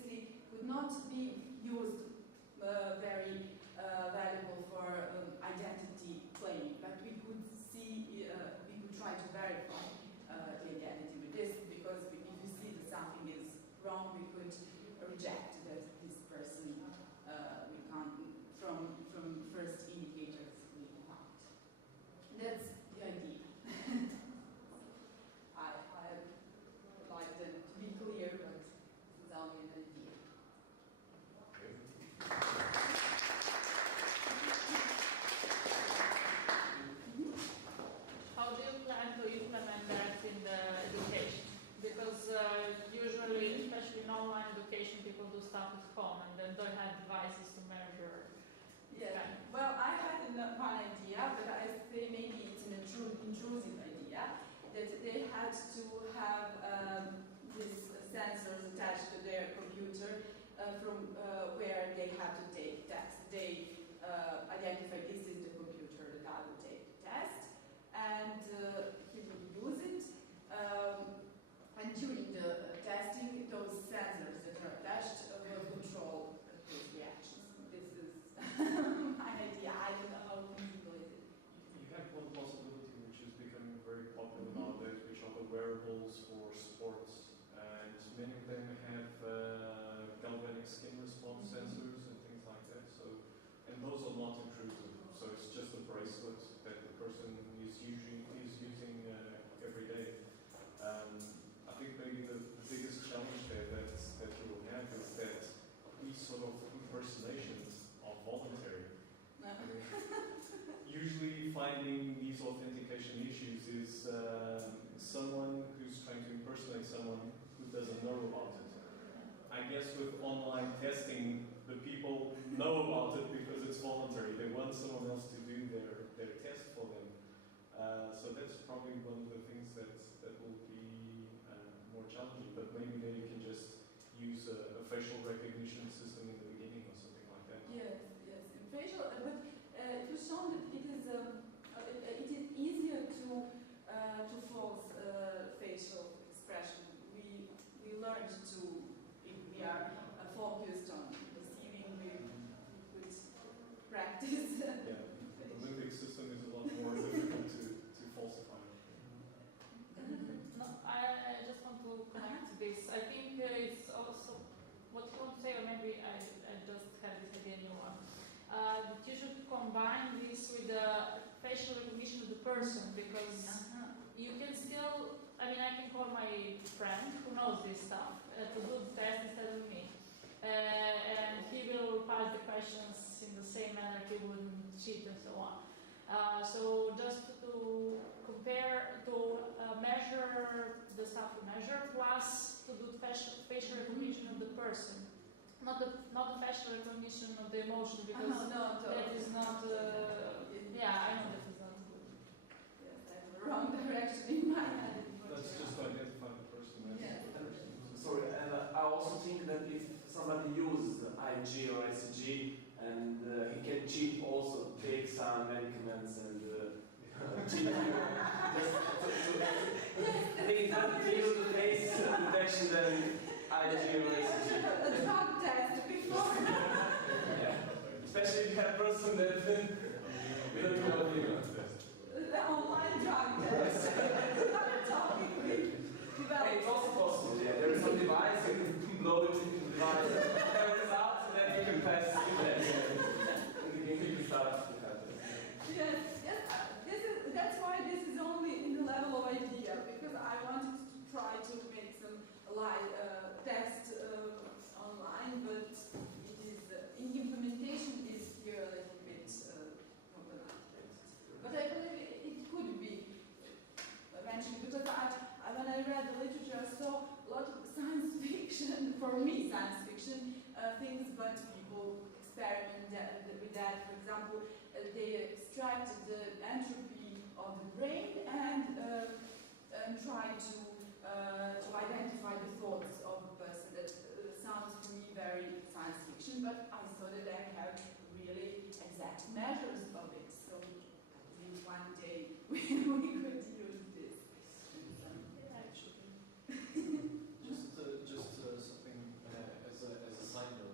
would not be used very valuable for identity claiming, but we could see, we could try to verify the identity with this, because if you see that something is wrong, we could reject that this person we can't, from first indicators we can't. That's the idea. I would like that to be clear, but it's only an idea. How do you plan to implement that in the education? Because usually, especially in online education, people do stuff at home and then don't have devices to measure. Yeah. Well, I had one idea, but I say maybe it's an intrusive idea, that they had to have these sensors attached to their computer from where they have to take tests. They identify this is the computer that I will take the test, and he will use it. And during the testing, those sensors that are attached will control those reactions. This is my idea. I don't know how feasible is it. You have one possibility which is becoming very popular nowadays, which are the wearables for sports. And many of them have galvanic skin response sensors and things like that. So, and those are not intrusive. So it's just a bracelet that the person is using every day. I think maybe the biggest challenge there that you will have is that these sort of impersonations are voluntary. Usually finding these authentication issues is someone who's trying to impersonate someone who doesn't know about it. I guess with online testing, the people know about it because it's voluntary. They want someone else to do their test for them. So that's probably one of the things that will be more challenging. But maybe then you can just use a facial recognition system in the beginning or something like that. Yes, yes. Facial, but it was shown that it is easier to false facial expression. We learned to, if we are focused on receiving, we could practice. Yeah, the limbic system is a lot more difficult to falsify. No, I just want to connect to this. I think it's also what you want to say, or maybe I just had this idea new one. That you should combine this with the facial recognition of the person, because you can still, I mean, I can call my friend who knows this stuff to do the test instead of me. And he will pass the questions in the same manner he wouldn't cheat and so on. So just to compare, to measure the stuff we measure, plus to do facial recognition of the person. Not the facial recognition of the emotion, because that is not, yeah, I know that is not good. Yes, I'm the wrong direction in my head. Let's just identify the person. Yeah. Sorry, and I also think that if somebody uses IG or SG and he can cheat, also take some medicaments and cheat. I think it's better to use the face detection than IG or SG. A drug test before. Yeah. Especially if you have a person that we don't know you. The online drug test. I'm talking with Hey, it's also possible, yeah. There is some device, you can blow it into the device, have a result, and then you can pass the test. And you can start to have it. Yes, yes. That's why this is only in the level of idea, because I wanted to try to make some live tests online, but it is in implementation is here a little bit problematic. But I believe it could be eventually, because when I read the literature, I saw a lot of science fiction, for me science fiction things, but people experiment with that. For example, they extracted the entropy of the brain and try to identify the thoughts of a person. That sounds to me very science fiction, but I saw that I have really exact measures of it. So maybe one day we could use this. Just something as a side note.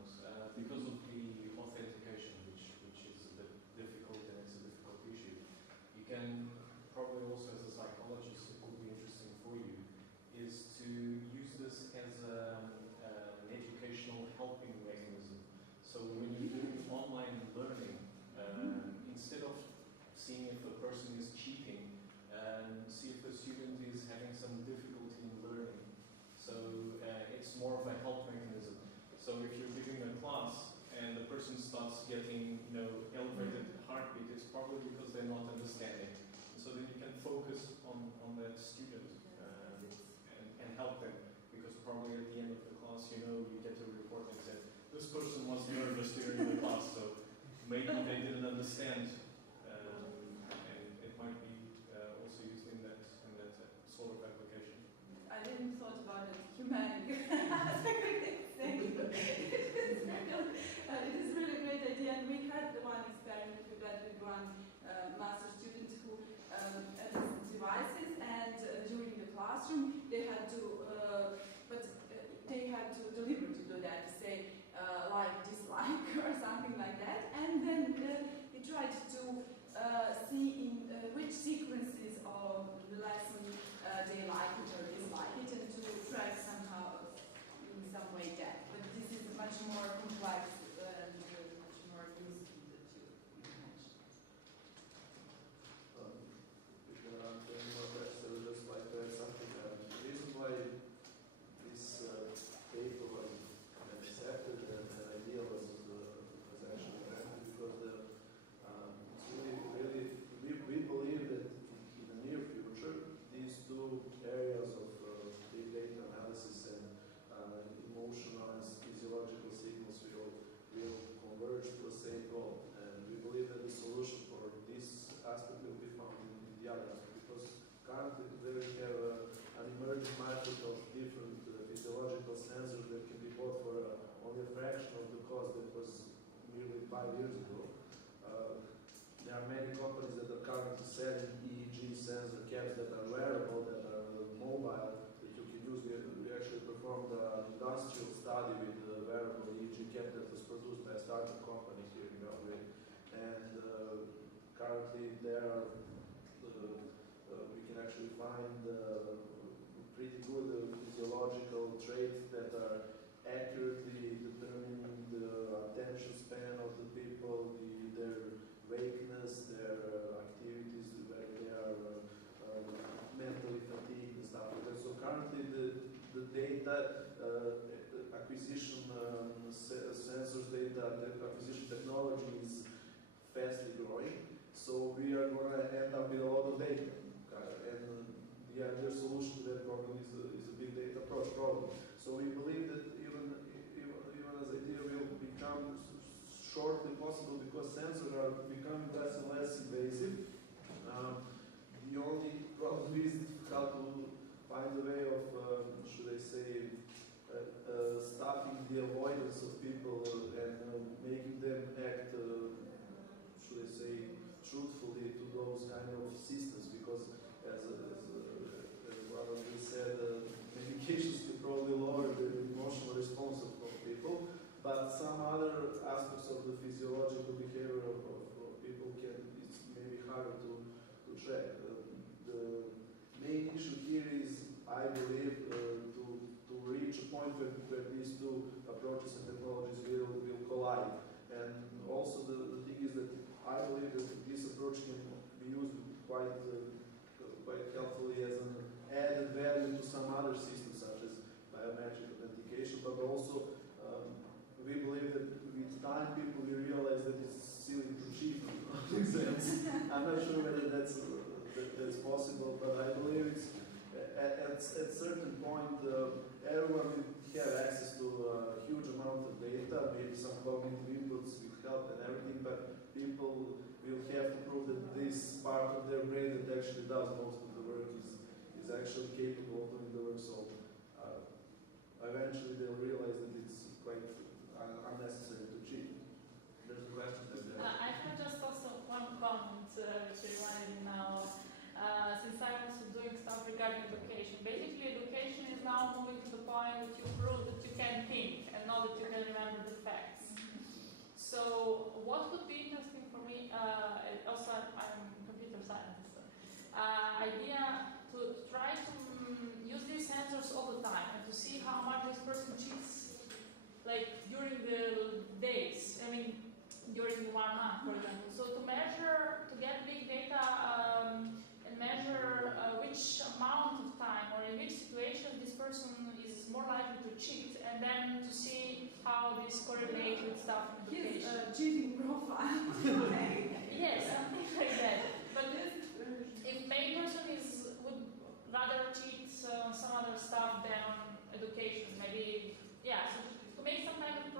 near the end of the class, you know, you get a report that said, this person was nervous during the class, so maybe they didn't understand, and it might be also used in that sort of application. I didn't thought about it. Humanic aspect of this thing. It is really a great idea, and we had one experiment with that with one master student who had devices, and during the classroom they had to, they had to deliberately do that, to say like, dislike, or something like that, and then he tried to see in which sequences of the lesson they like it or dislike it, and to track somehow in some way that. But this is much more complex and much more useful that you mentioned. If there aren't any more questions, I would just like to add something. The reason why this paper was accepted and the idea was actually granted, because it's really we believe that in the near future these two areas of big data analysis and emotional and physiological signals will converge to the same goal. And we believe that the solution for this aspect will be found in the other aspect, because currently we have an emerging market of different physiological sensors that can be bought for only a fraction of the cost that was nearly 5 years ago. There are many companies that are currently selling EEG sensor caps that are wearable, that are mobile, that you can use. We actually performed an industrial study with a wearable EEG cap that was produced by a startup company here in Belgrade. And currently there are, we can actually find pretty good physiological traits that are accurately determining the attention span of the people, their wakeness, their activities, whether they are mentally fatigued and stuff like that. So currently the data acquisition sensors data acquisition technology is fastly growing. So we are going to end up with a lot of data. And the other solution to that problem is a big data approach problem. So we believe that even as idea will become shortly possible, because sensors are becoming less and less invasive. The only problem is how to find a way of, should I say, stopping the avoidance of people and making them act, should I say, truthfully to those kind of systems, because as one of you said, medications can probably lower the emotional response of people, but some other aspects of the physiological behavior of people it's maybe harder to track. The main issue here is, I believe, to reach a point where these two approaches and technologies will collide. And also the thing is that I believe that this approach can be used quite helpfully as an added value to some other systems, such as biometric authentication, but also we believe that with time people will realize that it's silly to cheat on exams. I'm not sure whether that's possible, but I believe it's at certain point everyone will have access to a huge amount of data, maybe some cognitive inputs will help and everything, but people will have to prove that this part of their brain that actually does most of the work is actually capable of doing the work. So eventually they'll realize that it's quite unnecessary to cheat. There's a question there. I have just also one comment which reminded me now. Since I'm also doing stuff regarding education. Basically, education is now moving to the point that you prove that you can think and not that you can remember the facts. So what would be interesting for me, also I'm a computer scientist, idea to try to use these sensors all the time and to see how much this person cheats, like during the days, I mean during 1 month, for example. So to measure, to get big data and measure which amount of time or in which situation this person is more likely to cheat, and then to see how this correlates with stuff in education. His cheating profile. Yes, something like that. But if main person would rather cheat on some other stuff than on education, maybe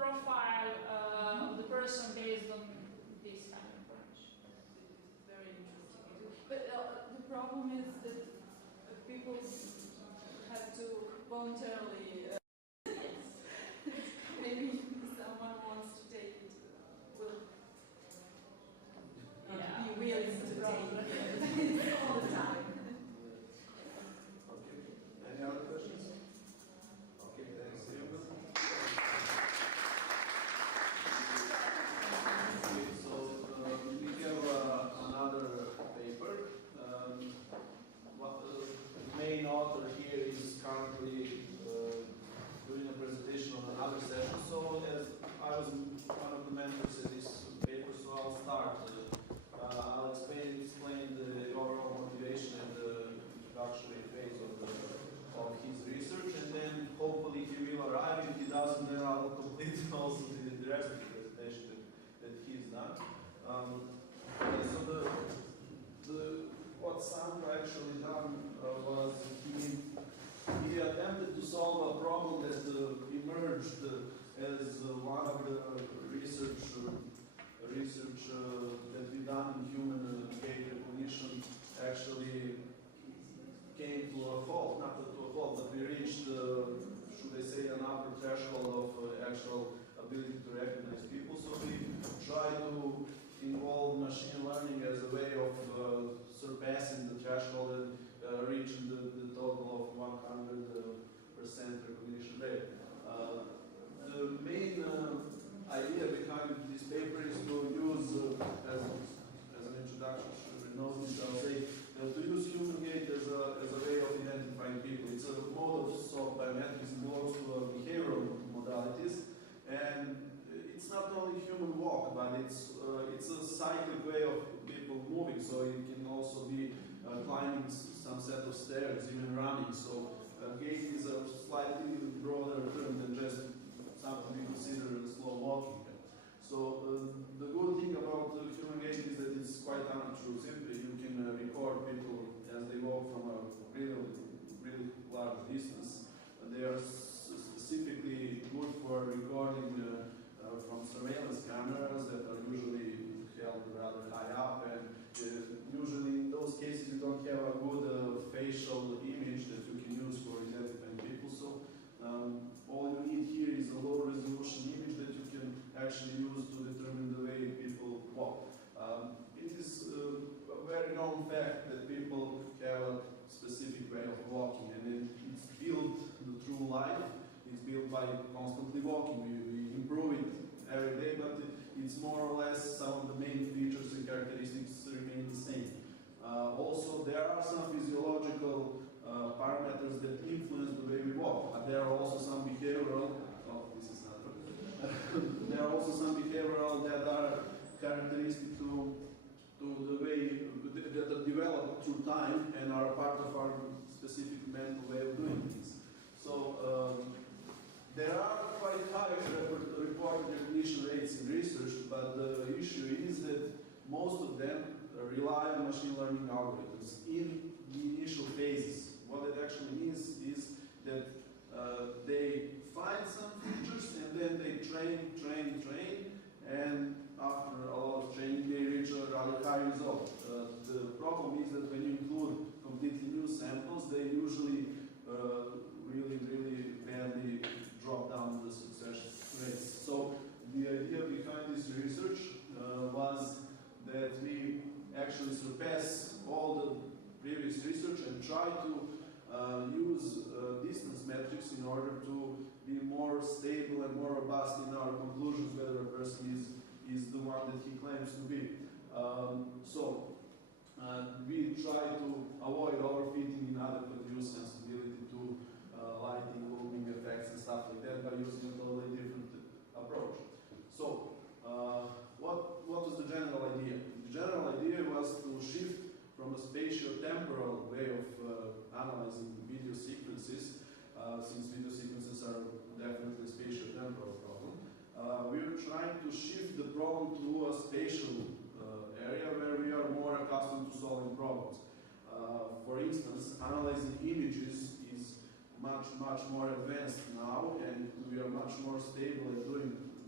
profile of the person based on this kind of information. It's very interesting. But the problem is that people have to voluntarily. Maybe someone wants to take it. Will Yeah. be willing to take it all the time. Okay. Any other questions? Okay, thanks. Okay, so we have another paper. The main author here is currently doing a presentation on another session. So as I was one of the mentors at this paper, so I'll start. I'll explain the overall motivation and the introductory phase of his research, and then hopefully he will arrive. If he doesn't, then I'll complete also the rest of the presentation that he's done. Okay, so what Sandra actually done was he attempted to solve a problem that emerged as one of the research that we done in human gait recognition actually came to a halt, not to a halt, but we reached, should I say, an upper threshold of actual ability to recognize people. So we try to involve machine learning as a way of surpassing the threshold and reaching the total of 100% recognition rate. The main idea behind this paper is to use, as an introduction to Minović, I'll say, to use human gait as a way of identifying people. It's a mode of biometrics, it belongs to behavioral modalities, and it's not only human walk, but it's a cyclic way of people moving, so it can also be climbing some set of stairs, even running. So gait is a slightly broader term than just something we consider slow walking. So the good thing about human gait is that it's quite unobtrusive. You can record people as they walk from a really large distance. They are specifically good for recording from surveillance cameras that are usually held rather high up, and usually in those cases you don't have a good facial image that you can use for identifying people. So all you need here is a low resolution image that you can actually use to determine the way people walk. It is a very known fact that people have a specific way of walking, and it's built through life. It's built by constantly walking. We improve it every day, but it's more or less some of the main features and characteristics remain the same. Also, there are some physiological parameters that influence the way we walk. There are also some behavioral. Oh, this is not good. There are also some behavioral that are characteristic to the way that are developed through time and are part of our specific mental way of doing things. So there are quite high reported recognition rates in research, but the issue is that most of them rely on machine learning algorithms in the initial phases. What it actually means is that they find some features and then they train, and after a lot of training they reach a rather high result. The problem is that when you include completely new samples, they usually really badly drop down the success rates. So the idea behind this research was that we actually surpass all the previous research and try to use distance metrics in order to be more stable and more robust in our conclusions whether a person is the one that he claims to be. We try to avoid overfitting, inadequate use, sensibility to lighting, looming effects and stuff like that by using a totally different approach. So what was the general idea? The general idea was to shift from a spatio-temporal way of analyzing video sequences, since video sequences are definitely a spatio-temporal problem. We were trying to shift the problem to a spatial area where we are more accustomed to solving problems. For instance, analyzing images is much more advanced now, and we are much more stable at doing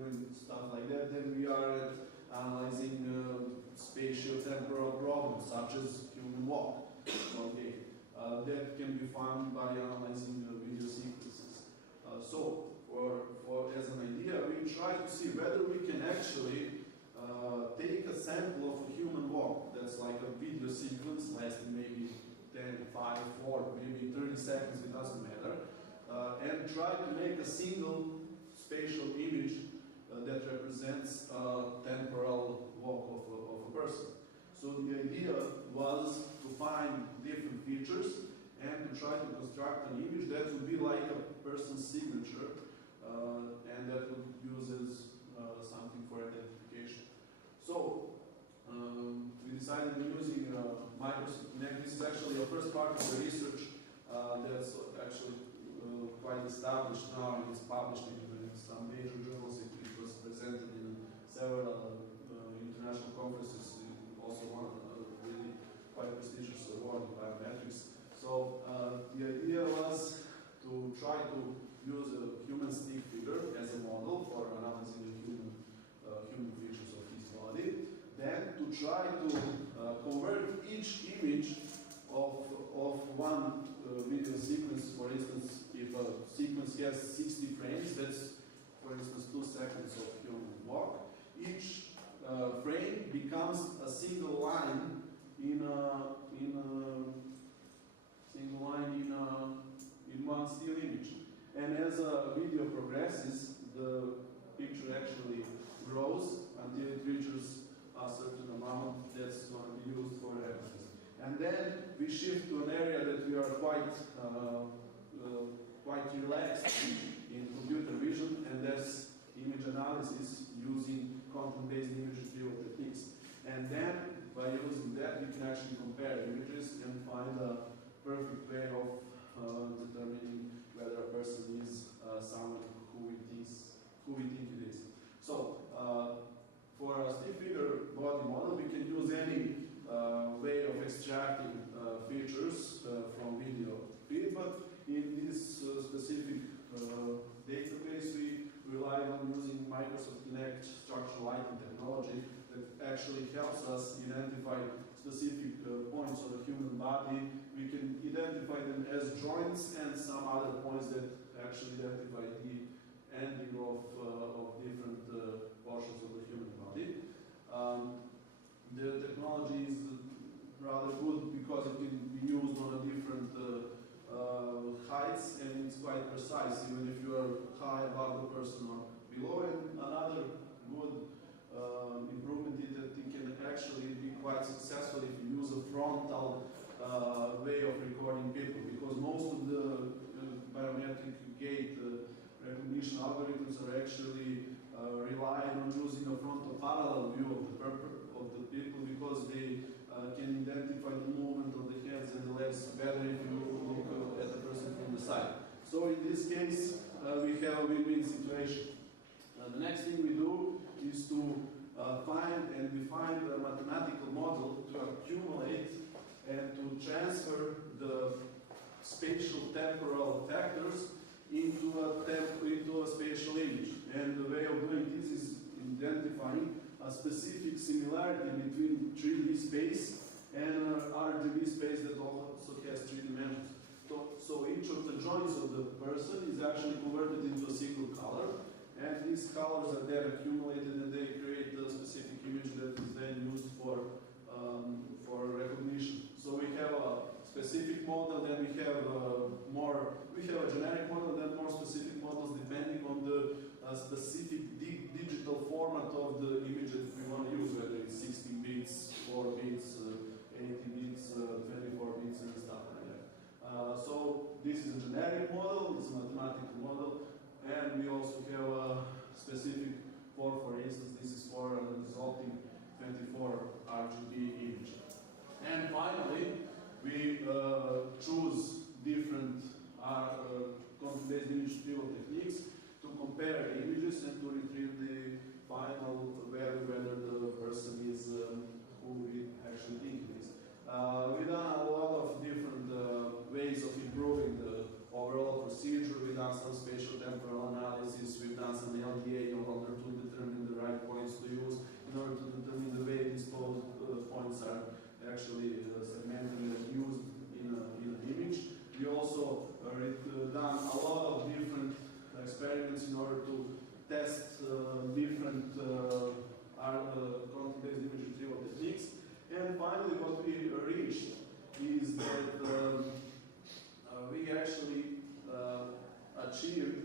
doing stuff like that. Then we are analyzing spatial temporal problems such as human walk. Okay, that can be found by analyzing video sequences. So, as an idea, we try to see whether we can actually take a sample of a human walk that's like a video sequence lasting maybe 10, 5, 4, maybe 30 seconds, it doesn't matter, and try to make a single spatial image that represents a temporal walk of a person. So the idea was to find different features and to try to construct an image that would be like a person's signature, and that would use as something for identification. So we decided on using Microsoft Connect. This is actually the first part of the research that's actually quite established now, and it's published in some major journals. It was presented in several international conferences, also one really quite prestigious award in biometrics. So the idea was to try to use a human stick figure as a model for analyzing the human features of his body, then to try to convert each image of one video sequence. For instance, if a sequence has 60 frames, that's for instance 2 seconds of human walk. Each frame becomes a single line in one still image. And as a video progresses, the picture actually grows until it reaches a certain amount that's going to be used for references. And then we shift to an area that we are quite relaxed in computer vision, and that's image analysis using content-based image retrieval techniques. And then by using that, we can actually compare images and find a perfect way of determining whether a person is someone who we think it is. So for a stick figure body model, we can use any way of extracting features from video feed, but in this specific database, we rely on using Microsoft Connect structural lighting technology that actually helps us identify specific points of the human body. We can identify them as joints and some other points that actually identify the ending of different portions of the human body. The technology is rather good because it can be used on a different heights, and it's quite precise, even if you are high above the person or below. And another good improvement is that it can actually be quite successful if you use a frontal way of recording people, because most of the biometric gate recognition algorithms are actually relying on using a frontal parallel view of the people, because they can identify the movement of the hands and the legs better if you look at the person from the side. So in this case, we have a win-win situation. The next thing we do is to find a mathematical model to accumulate and to transfer the spatial temporal factors into a spatial image. And the way of doing this is identifying a specific similarity between 3D space and RGB space that also has 3 dimensions. So each of the joints of the person is actually converted into a single color, and these colors are then accumulated and they create a specific image that is then used for recognition. So we have a specific model, then we have a generic model, then more specific models depending on the specific digital format of the image that we want to use, whether it's 16 bits, 4 bits, 80 bits, 24 bits, and stuff like that. So this is a generic model, it's a mathematical model, and we also have a specific for instance, this is for a resulting 24 RGB image. And finally, we choose different content-based image retrieval techniques to compare images and to retrieve the final value whether the person is who we actually think it is. We've done a lot of different ways of improving the overall procedure. We've done some spatial temporal analysis, we've done some LDA on longitude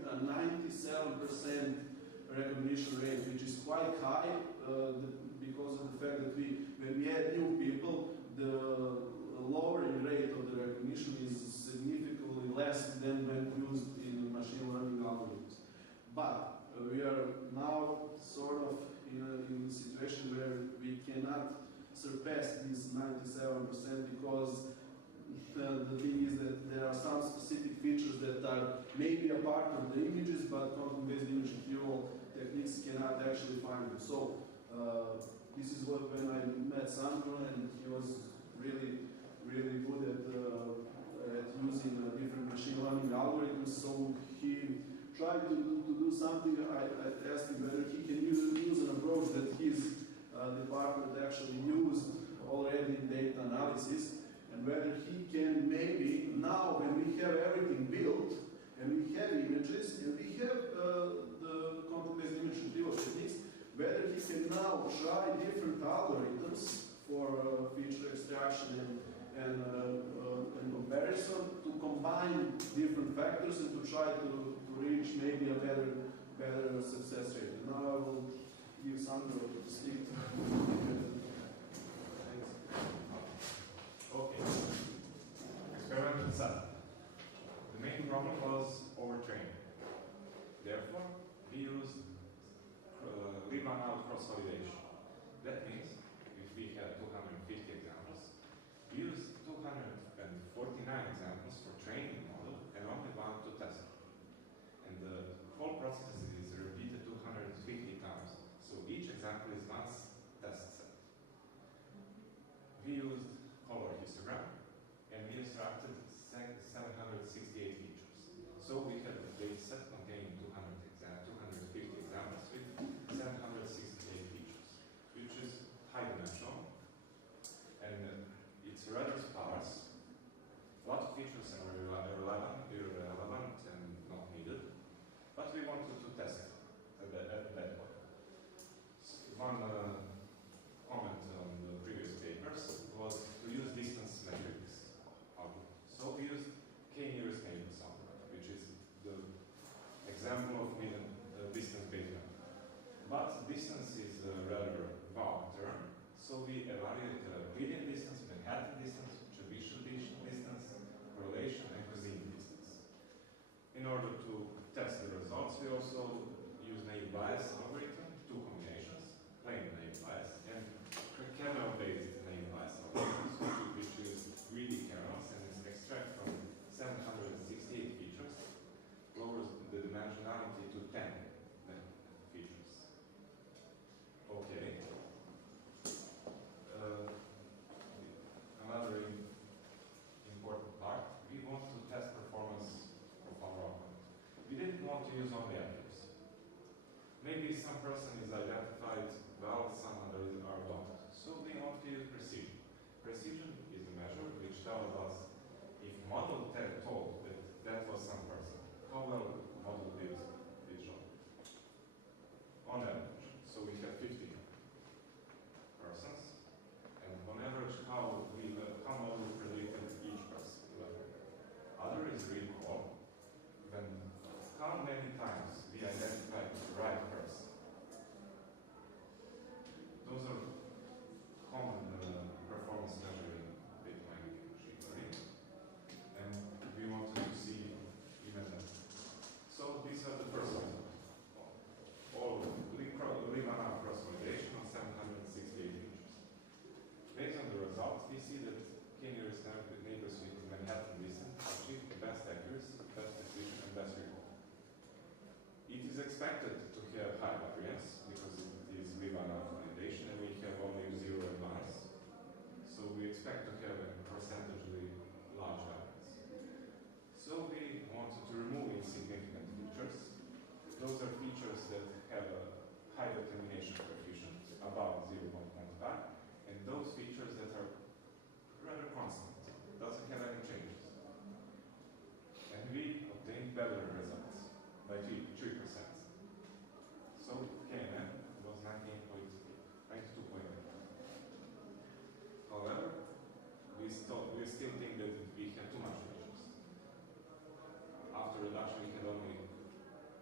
a 97% recognition rate, which is quite high because of the fact that when we add new people, the lowering rate of the recognition is significantly less than when used in machine learning algorithms. But we are now sort of in a situation where we cannot surpass this 97% because the thing is that there are some specific features that are maybe a part of the images, but quantum-based image retrieval techniques cannot actually find them. So this is what when I met Sandro, and he was really good at using different machine learning algorithms. So he tried to do something. I asked him whether he can use an approach that his department actually used already in data analysis, and whether he can maybe now, when we have everything built and we have images and we have the quantum-based image retrieval techniques, whether he can now try different algorithms for feature extraction and comparison to combine different factors and to try to reach maybe a better success rate. And now I will give Sandro to speak. Thanks. Okay. Experiment set. The main problem was overtraining. Therefore, we used Leave-One-Out cross-validation. That means if we had 250 examples, we used 249 examples for training the model and only one to test it. And the whole process is repeated 250 times. So each example is one test set. We used color histogram and we extracted 768 features. So we had a data set containing 250 examples with 768 features, which is high dimensional, and it's rather sparse. A lot of features are irrelevant and not needed, but we wanted to test it at that point. One comment on the previous papers was to use distance metrics algorithm. So we used k-nearest neighbors algorithm, which is the example of distance-based method. But distance is a rather vague term, so we evaluated Euclidean distance, Manhattan distance, distribution distance, correlation, and cuisine distance. In order to test the results, we also use naive Bayes algorithm, two combinations, plain naive Bayes and kernel-based naive Bayes algorithm, which use greedy kernels and extract from 768 features, lowers the dimensionality to 10 features. Okay. Another important part, we want to test performance of our output. We didn't want to use only accuracy. Maybe some person is identified well, some others are not. So we want to use precision. Precision is a measure which tells us if model told that that was some person, how well model did its job. On average, so we have 50 persons, and on average, how model predicted each person. Other is recall, then how many times we identified the right person. Those are common performance measures in data mining and machine learning, and we wanted to see even that. So these are the first ones. All Leave-One-Out cross-validation on 768 features. Based on the results, we see that k-nearest neighbors with Manhattan distance achieve the best accuracy, best precision, and best recall. It is expected to have high variance because it is Leave-One-Out validation and we have only 0 and 1s. So we expect to have a percentage large variance. So we wanted to remove insignificant features. Those are features that have a high determination coefficient, about 0.15, and those features that are rather constant, doesn't have any changes. And we obtained better results by 3%. So KNN was 92.8. However, we still think that we had too much features. After reduction, we had only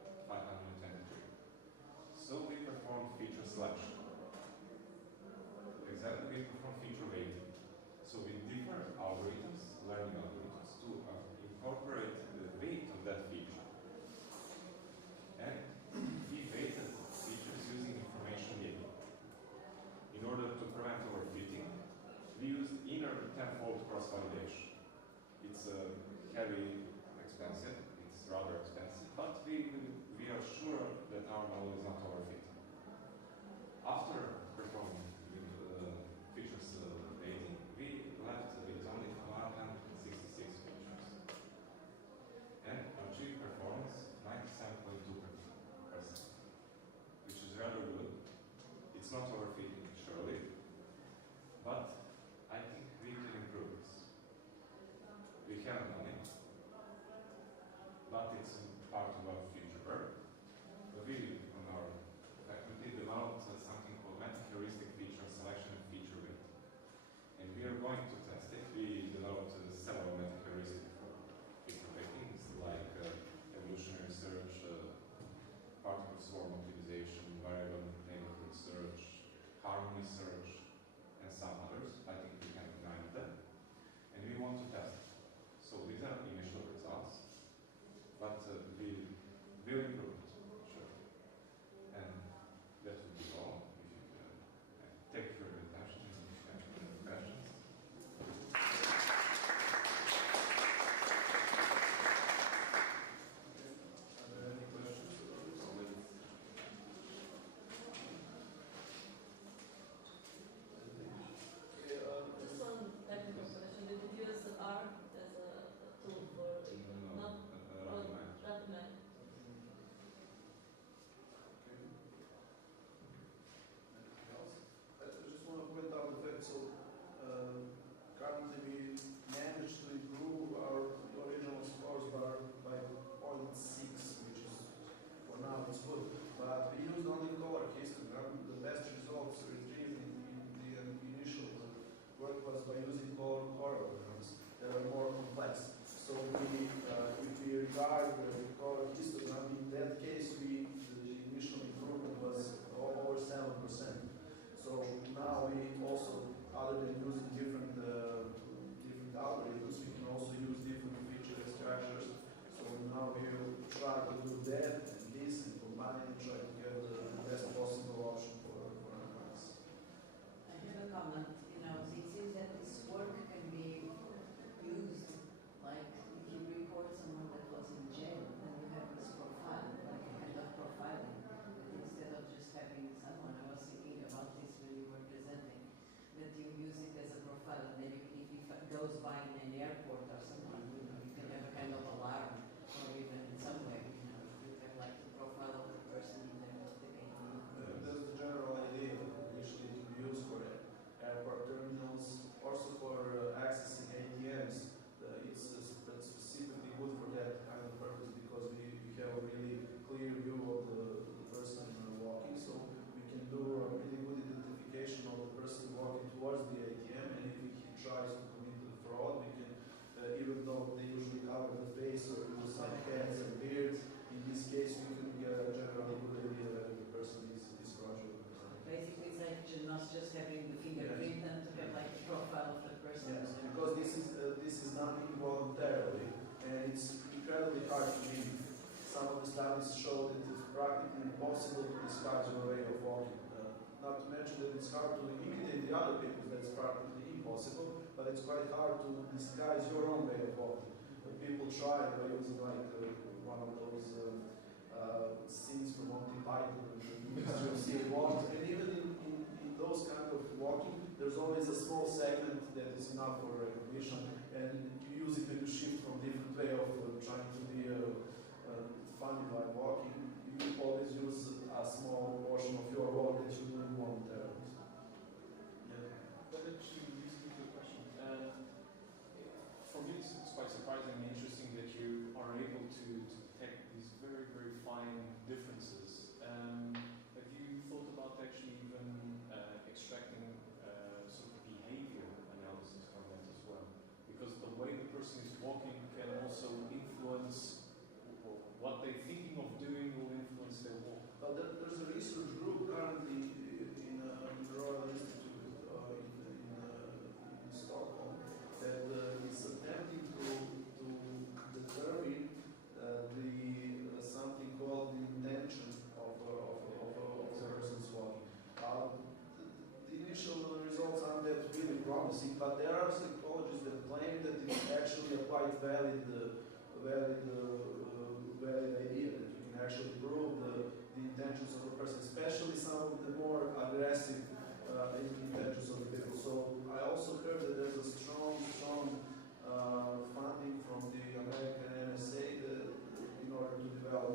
our model is not overfitting. After performing features rating, we left with only 166 features and achieved performance 97.2%, which is rather good. It's not overfitting, surely, but I think we can improve this. We haven't done it, but it's part of our future work. We, on our faculty, developed something called meta-heuristic feature selection and feature weight. And we are going to test it. We developed several meta-heuristic for feature weightings, like evolutionary search, particle swarm optimization, variable neighborhood search, harmony search, and some others. I think we can grind them. And we want to test it. So these are initial results, but we will improve it, sure. And that would be all. If you take your attention and have any questions. Are there any questions or comments? Just one technical question. Did you use R as a tool for not recommend? Anything else? I just want to point out the fact, so currently we managed to improve our original scores by 0.6, which is, for now it's good. But we used only color histogram. The best results retrieved in the initial work was by using correlograms that are more complex. So if we regard the color histogram, in that case, the initial improvement was over 7%. So now we also, other than using different algorithms, we can also use different feature structures. So now we will try to do that and this and combine and try to get the best possible option for our clients. I have a comment. You know, it seems that this work can be used, like if you record someone that was in jail, then you have this profile, like a kind of profiling. But instead of just having someone, I was thinking about this when you were presenting, that you use it as a profile, and then if it goes by in an airport or someone, you know, you can have a kind of alarm, or even in some way, you know, you have like the profile of the person in there of the game. That's the general idea initially to be used for airport terminals, also for accessing ATMs. It's specifically good for that kind of purpose because we have a really clear view of the person walking, so we can do a really good identification of the person walking towards the ATM, and if he tries to commit the fraud, we can, even though they usually cover the face or use some hats and beards, in this case we can get a generally good idea whether the person is fraudulent. Basically, it's like not just having the fingerprint and to have like the profile of the person. Yes, because this is done involuntarily, and it's incredibly hard to read. Some of the studies show that it's practically impossible to disguise your way of walking. Not to mention that it's hard to imitate the other people, that's practically impossible, but it's quite hard to disguise your own way of walking. People try by using like one of those scenes from Untitled Chapter, walks, and even in those kind of walking, there's always a small segment that is enough for recognition, and you use it when you shift from different way of trying to be funny by walking. You always use a small portion of your walk that you do voluntarily. Yeah. That actually leads me to a question. For me, it's quite surprising and interesting that you are able to detect these very, very fine differences. Have you thought about actually even extracting sort of behavior analysis from that as well? Because the way the person is walking can also influence what they're thinking of doing will influence their walk. There's a research group currently in the Royal Institute in Stockholm that is attempting to determine something called the intention of the person's walking. The initial results aren't that really promising, but there are psychologists that claim that it's actually a quite valid idea, that you can actually prove the intention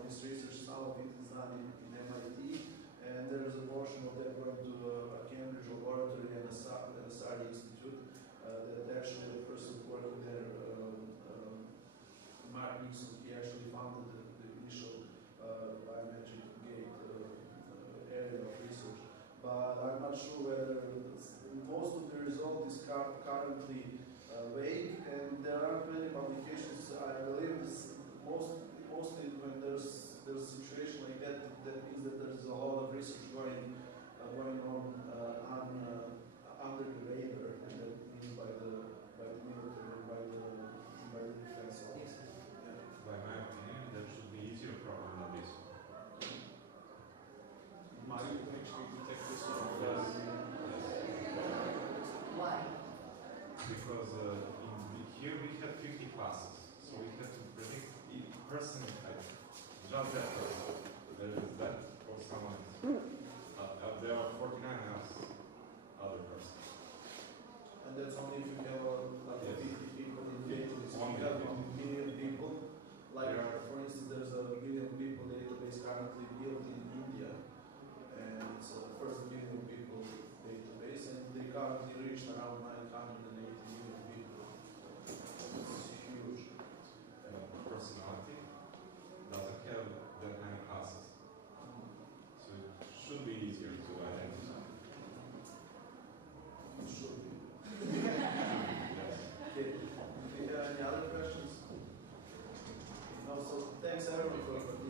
this research. Some of it is done in MIT, and there is a portion of them going to a Cambridge laboratory and a SARI institute. That actually the person working there, Mark Nixon, he actually founded the initial biometric gate area of research. But I'm not sure whether most of the result is currently vague, and there aren't many publications. I believe this mostly when there's a situation like that, that means that there's a lot of research going on under the radar, and that means by the military and by the defense office. Yeah. By my opinion, that should be easier problem than this. Mario can actually detect this sort of Why? Because here we have 50 classes, so we have to predict each person, like, just that person. There is that or someone else. There are 49 else, other person. And that's only if you have like Yes. 50 people in database. If Only. you have 1 million people, like Yeah. for instance, there's a 1 million people database currently built in India, and it's the first 1 million people database, and they currently reached around 980 million people. It's huge. Personality doesn't have that many classes, so it should be easier to identify. It should be. Yes. Okay. Do you have any other questions? No, so thanks everyone for